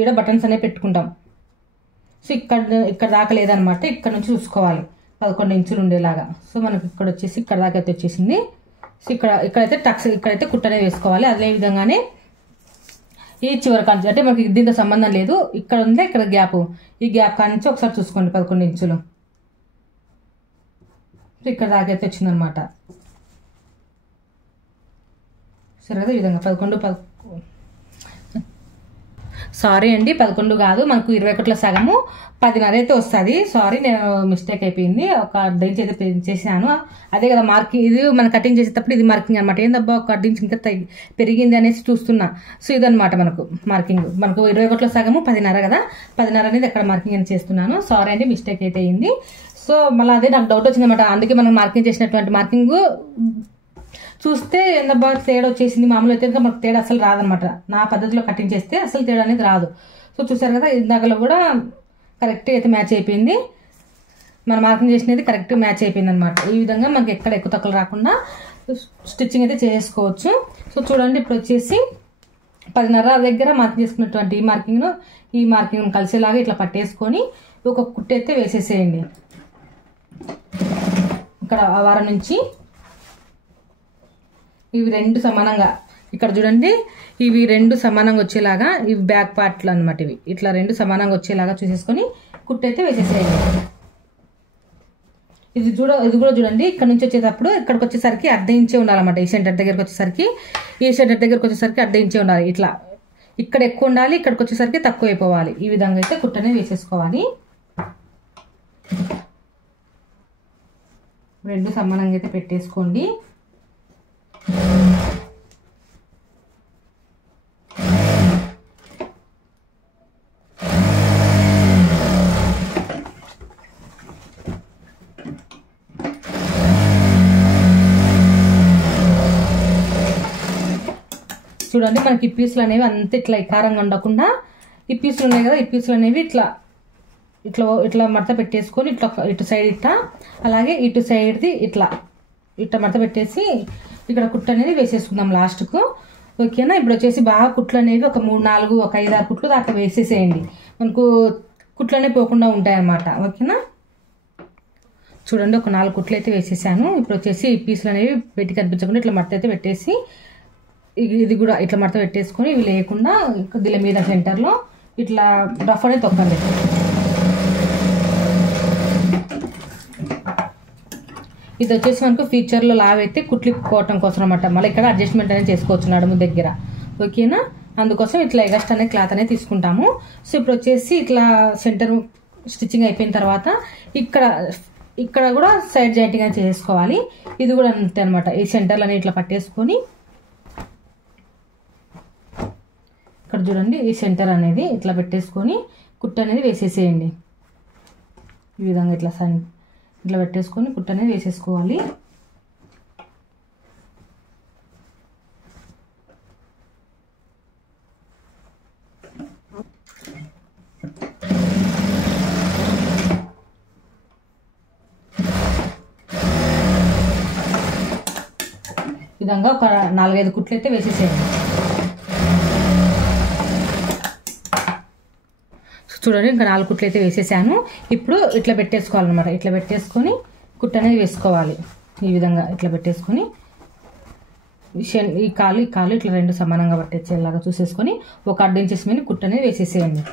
ఈడ బటన్స్ అనేవి పెట్టుకుంటాం. సో ఇక్కడ దాకా లేదనమాట. ఇక్కడ నుంచి చూసుకోవాలి 11 ఇంచులు ఉండేలాగా. సో మనకి ఇక్కడ వచ్చేసి ఇక్కడ దాకా అయితే వచ్చేసింది. సో ఇక్కడైతే టక్స్ ఇక్కడైతే కుట్టనే వేసుకోవాలి. అదే విధంగానే ఈ చివరి కాంచి అంటే మనకి దీంతో సంబంధం లేదు. ఇక్కడ ఉందే ఇక్కడ గ్యాప్. ఈ గ్యాప్ కానించి ఒకసారి చూసుకోండి 11 ఇంచులు. సో ఇక్కడ దాకా అయితే వచ్చిందనమాట. సరే కదా. ఈ విధంగా 11 సారీ అండి 11 కాదు మనకు 21లో సగము 10.5 అయితే వస్తుంది. సారీ నేను మిస్టేక్ అయిపోయింది. ఒక 1/2 ఇంచ్ అయితే చేసాను. అదే కదా మార్కింగ్. ఇది మనం కటింగ్ చేసేటప్పుడు ఇది మార్కింగ్ అనమాట. ఏందబ్బా ఒక 1/2 ఇంచ్ ఇంకా పెరిగింది అనేసి చూస్తున్నా. సో ఇదనమాట మనకు మార్కింగ్. మనకు 21లో సగము 10.5 కదా. 10.5 అనేది ఎక్కడ మార్కింగ్ అని చేస్తున్నాను. సారీ అండి మిస్టేక్ అయితే అయింది. సో మళ్ళీ అదే నాకు డౌట్ వచ్చిందన్నమాట. అందుకే మనం మార్కింగ్ చేసినటువంటి మార్కింగ్ చూస్తే ఎంతబ్బా తేడా వచ్చేసింది. మామూలు అయితే మనకు తేడా అసలు రాదనమాట. నా పద్ధతిలో కటింగ్ చేస్తే అసలు తేడా అనేది రాదు. సో చూసారు కదా ఇందాకలో కూడా కరెక్ట్ అయితే మ్యాచ్ అయిపోయింది. మనం మార్కింగ్ చేసినది కరెక్ట్ మ్యాచ్ అయిపోయింది అనమాట. ఈ విధంగా మనకి ఎక్కడ ఎక్కువ తక్కువ రాకుండా స్టిచ్చింగ్ అయితే చేసుకోవచ్చు. సో చూడండి ఇప్పుడు వచ్చేసి 10.5 దగ్గర మార్కింగ్ చేసుకున్నటువంటి ఈ మార్కింగ్ కలిసేలాగా ఇట్లా పట్టేసుకొని ఒక కుట్టు అయితే వేసేసేయండి. ఇక్కడ ఆ వారం నుంచి ఇవి 2 సమానంగా ఇక్కడ చూడండి ఇవి 2 సమానంగా వచ్చేలాగా ఇవి బ్యాక్ పార్ట్లు అనమాట. ఇవి ఇట్లా 2 సమానంగా వచ్చేలాగా చూసేసుకొని కుట్టు అయితే వేసేసేయండి. ఇది కూడా చూడండి ఇక్కడ నుంచి వచ్చేటప్పుడు ఇక్కడికి వచ్చేసరికి 1/2 ఇంచే ఉండాలన్నమాట. ఈ సెంటర్ దగ్గరకు వచ్చేసరికి 1/2 ఇంచే ఉండాలి. ఇట్లా ఇక్కడ ఎక్కువ ఉండాలి, ఇక్కడికి వచ్చేసరికి తక్కువ అయిపోవాలి. ఈ విధంగా అయితే కుట్టనే వేసేసుకోవాలి. రెండు సమానంగా అయితే పెట్టేసుకోండి. చూడండి మనకి ఈ పీసులు అనేవి అంత ఇట్లా ఇకారంగా ఉండకుండా ఈ పీసులు ఉన్నాయి కదా, ఈ పీసులు అనేవి ఇట్లా ఇట్లా ఇట్లా మడత పెట్టేసుకొని ఇట్లా ఇటు సైడ్ ఇట్లా, అలాగే ఇటు సైడ్ది ఇట్లా ఇట్లా మడత పెట్టేసి ఇక్కడ కుట్టు అనేది వేసేసుకుందాం లాస్ట్కు. ఓకేనా? ఇప్పుడు వచ్చేసి బాగా కుట్లు అనేవి ఒక 3, 4, ఒక 5, 6 కుట్లు దాకా వేసేసేయండి. మనకు కుట్లు అనేవి పోకుండా ఉంటాయి అన్నమాట. ఓకేనా? చూడండి ఒక 4 కుట్లు అయితే వేసేసాను. ఇప్పుడు వచ్చేసి ఈ పీసులు అనేవి పెట్టి కనిపించకుండా ఇట్లా మడత అయితే పెట్టేసి ఇది కూడా ఇట్లా మడత పెట్టేసుకొని ఇవి లేకుండా దీని మీద సెంటర్లో ఇట్లా రఫ్ అనేది తొక్కండి. ఇది వచ్చేసి మనకు ఫ్యూచర్లో లావ్ అయితే కుట్లిప్పుకోవటం కోసం అనమాట. మళ్ళీ ఇక్కడ అడ్జస్ట్మెంట్ అనేది చేసుకోవచ్చు నడుము దగ్గర. ఓకేనా? అందుకోసం ఇట్లా ఎగస్ట్ అనే క్లాత్ అనేది తీసుకుంటాము. సో ఇప్పుడు వచ్చేసి ఇట్లా సెంటర్ స్టిచ్చింగ్ అయిపోయిన తర్వాత ఇక్కడ కూడా సైడ్ జాయింటింగ్ అనేది చేసుకోవాలి. ఇది కూడా అంతే అనమాట. ఈ సెంటర్లో ఇట్లా పట్టేసుకొని ఇక్కడ చూడండి ఈ సెంటర్ అనేది ఇట్లా పెట్టేసుకొని కుట్టు అనేది వేసేసేయండి. ఈ విధంగా ఇట్లా ఇట్లా పెట్టేసుకొని కుట్టు అనేది వేసేసుకోవాలి. ఈ విధంగా ఒక 4-5 కుట్లు అయితే వేసేసేయండి. చూడండి ఇంకా 4 కుట్లు అయితే వేసేసాను. ఇప్పుడు ఇట్లా పెట్టేసుకోవాలన్నమాట. ఇట్లా పెట్టేసుకొని కుట్టు అనేది వేసుకోవాలి. ఈ విధంగా ఇట్లా పెట్టేసుకొని ఈ కాలు ఇట్లా రెండు సమానంగా పట్టేసేలాగా చూసేసుకొని ఒక 1/2 ఇంచెస్ మీద కుట్టు అనేది వేసేసేయండి.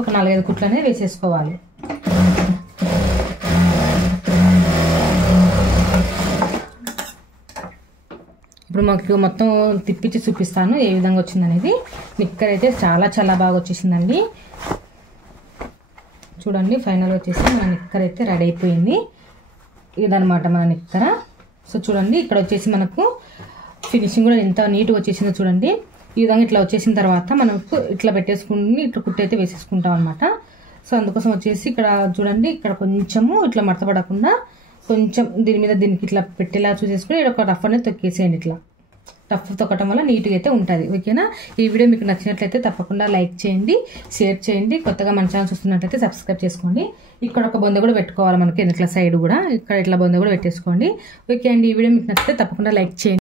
ఒక 4-5 కుట్లు అనేది వేసేసుకోవాలి. ఇప్పుడు మాకు మొత్తం తిప్పించి చూపిస్తాను ఏ విధంగా వచ్చిందనేది. నిక్కర్ అయితే చాలా చాలా బాగా వచ్చేసిందండి. చూడండి ఫైనల్ వచ్చేసి మన నిక్కర్ అయితే రెడీ అయిపోయింది. ఇదనమాట మన నిక్కర. సో చూడండి ఇక్కడ వచ్చేసి మనకు ఫినిషింగ్ కూడా ఎంత నీట్గా వచ్చేసిందో చూడండి. ఈ విధంగా ఇట్లా వచ్చేసిన తర్వాత మనకు ఇట్లా పెట్టేసుకుని ఇట్లా కుట్టు అయితే వేసేసుకుంటాం అనమాట. సో అందుకోసం వచ్చేసి ఇక్కడ చూడండి ఇక్కడ కొంచెము ఇట్లా మడతపడకుండా కొంచెం దీనికి ఇట్లా పెట్టేలా చూసేసుకుని ఇక్కడ ఒక రఫ్ అనేది తొక్కేసేయండి. ఇట్లా రఫ్ తొక్కడం వల్ల నీట్గా అయితే ఉంటుంది. ఓకేనా? ఈ వీడియో మీకు నచ్చినట్లయితే తప్పకుండా లైక్ చేయండి, షేర్ చేయండి. కొత్తగా మన ఛానల్ చూస్తున్నట్లయితే సబ్స్క్రైబ్ చేసుకోండి. ఇక్కడ ఒక బొంద కూడా పెట్టుకోవాలి మనకి ఇట్లా సైడ్ కూడా ఇక్కడ ఇట్లా బొంద కూడా పెట్టేసుకోండి. ఓకే అండి, ఈ వీడియో మీకు నచ్చితే తప్పకుండా లైక్ చేయండి.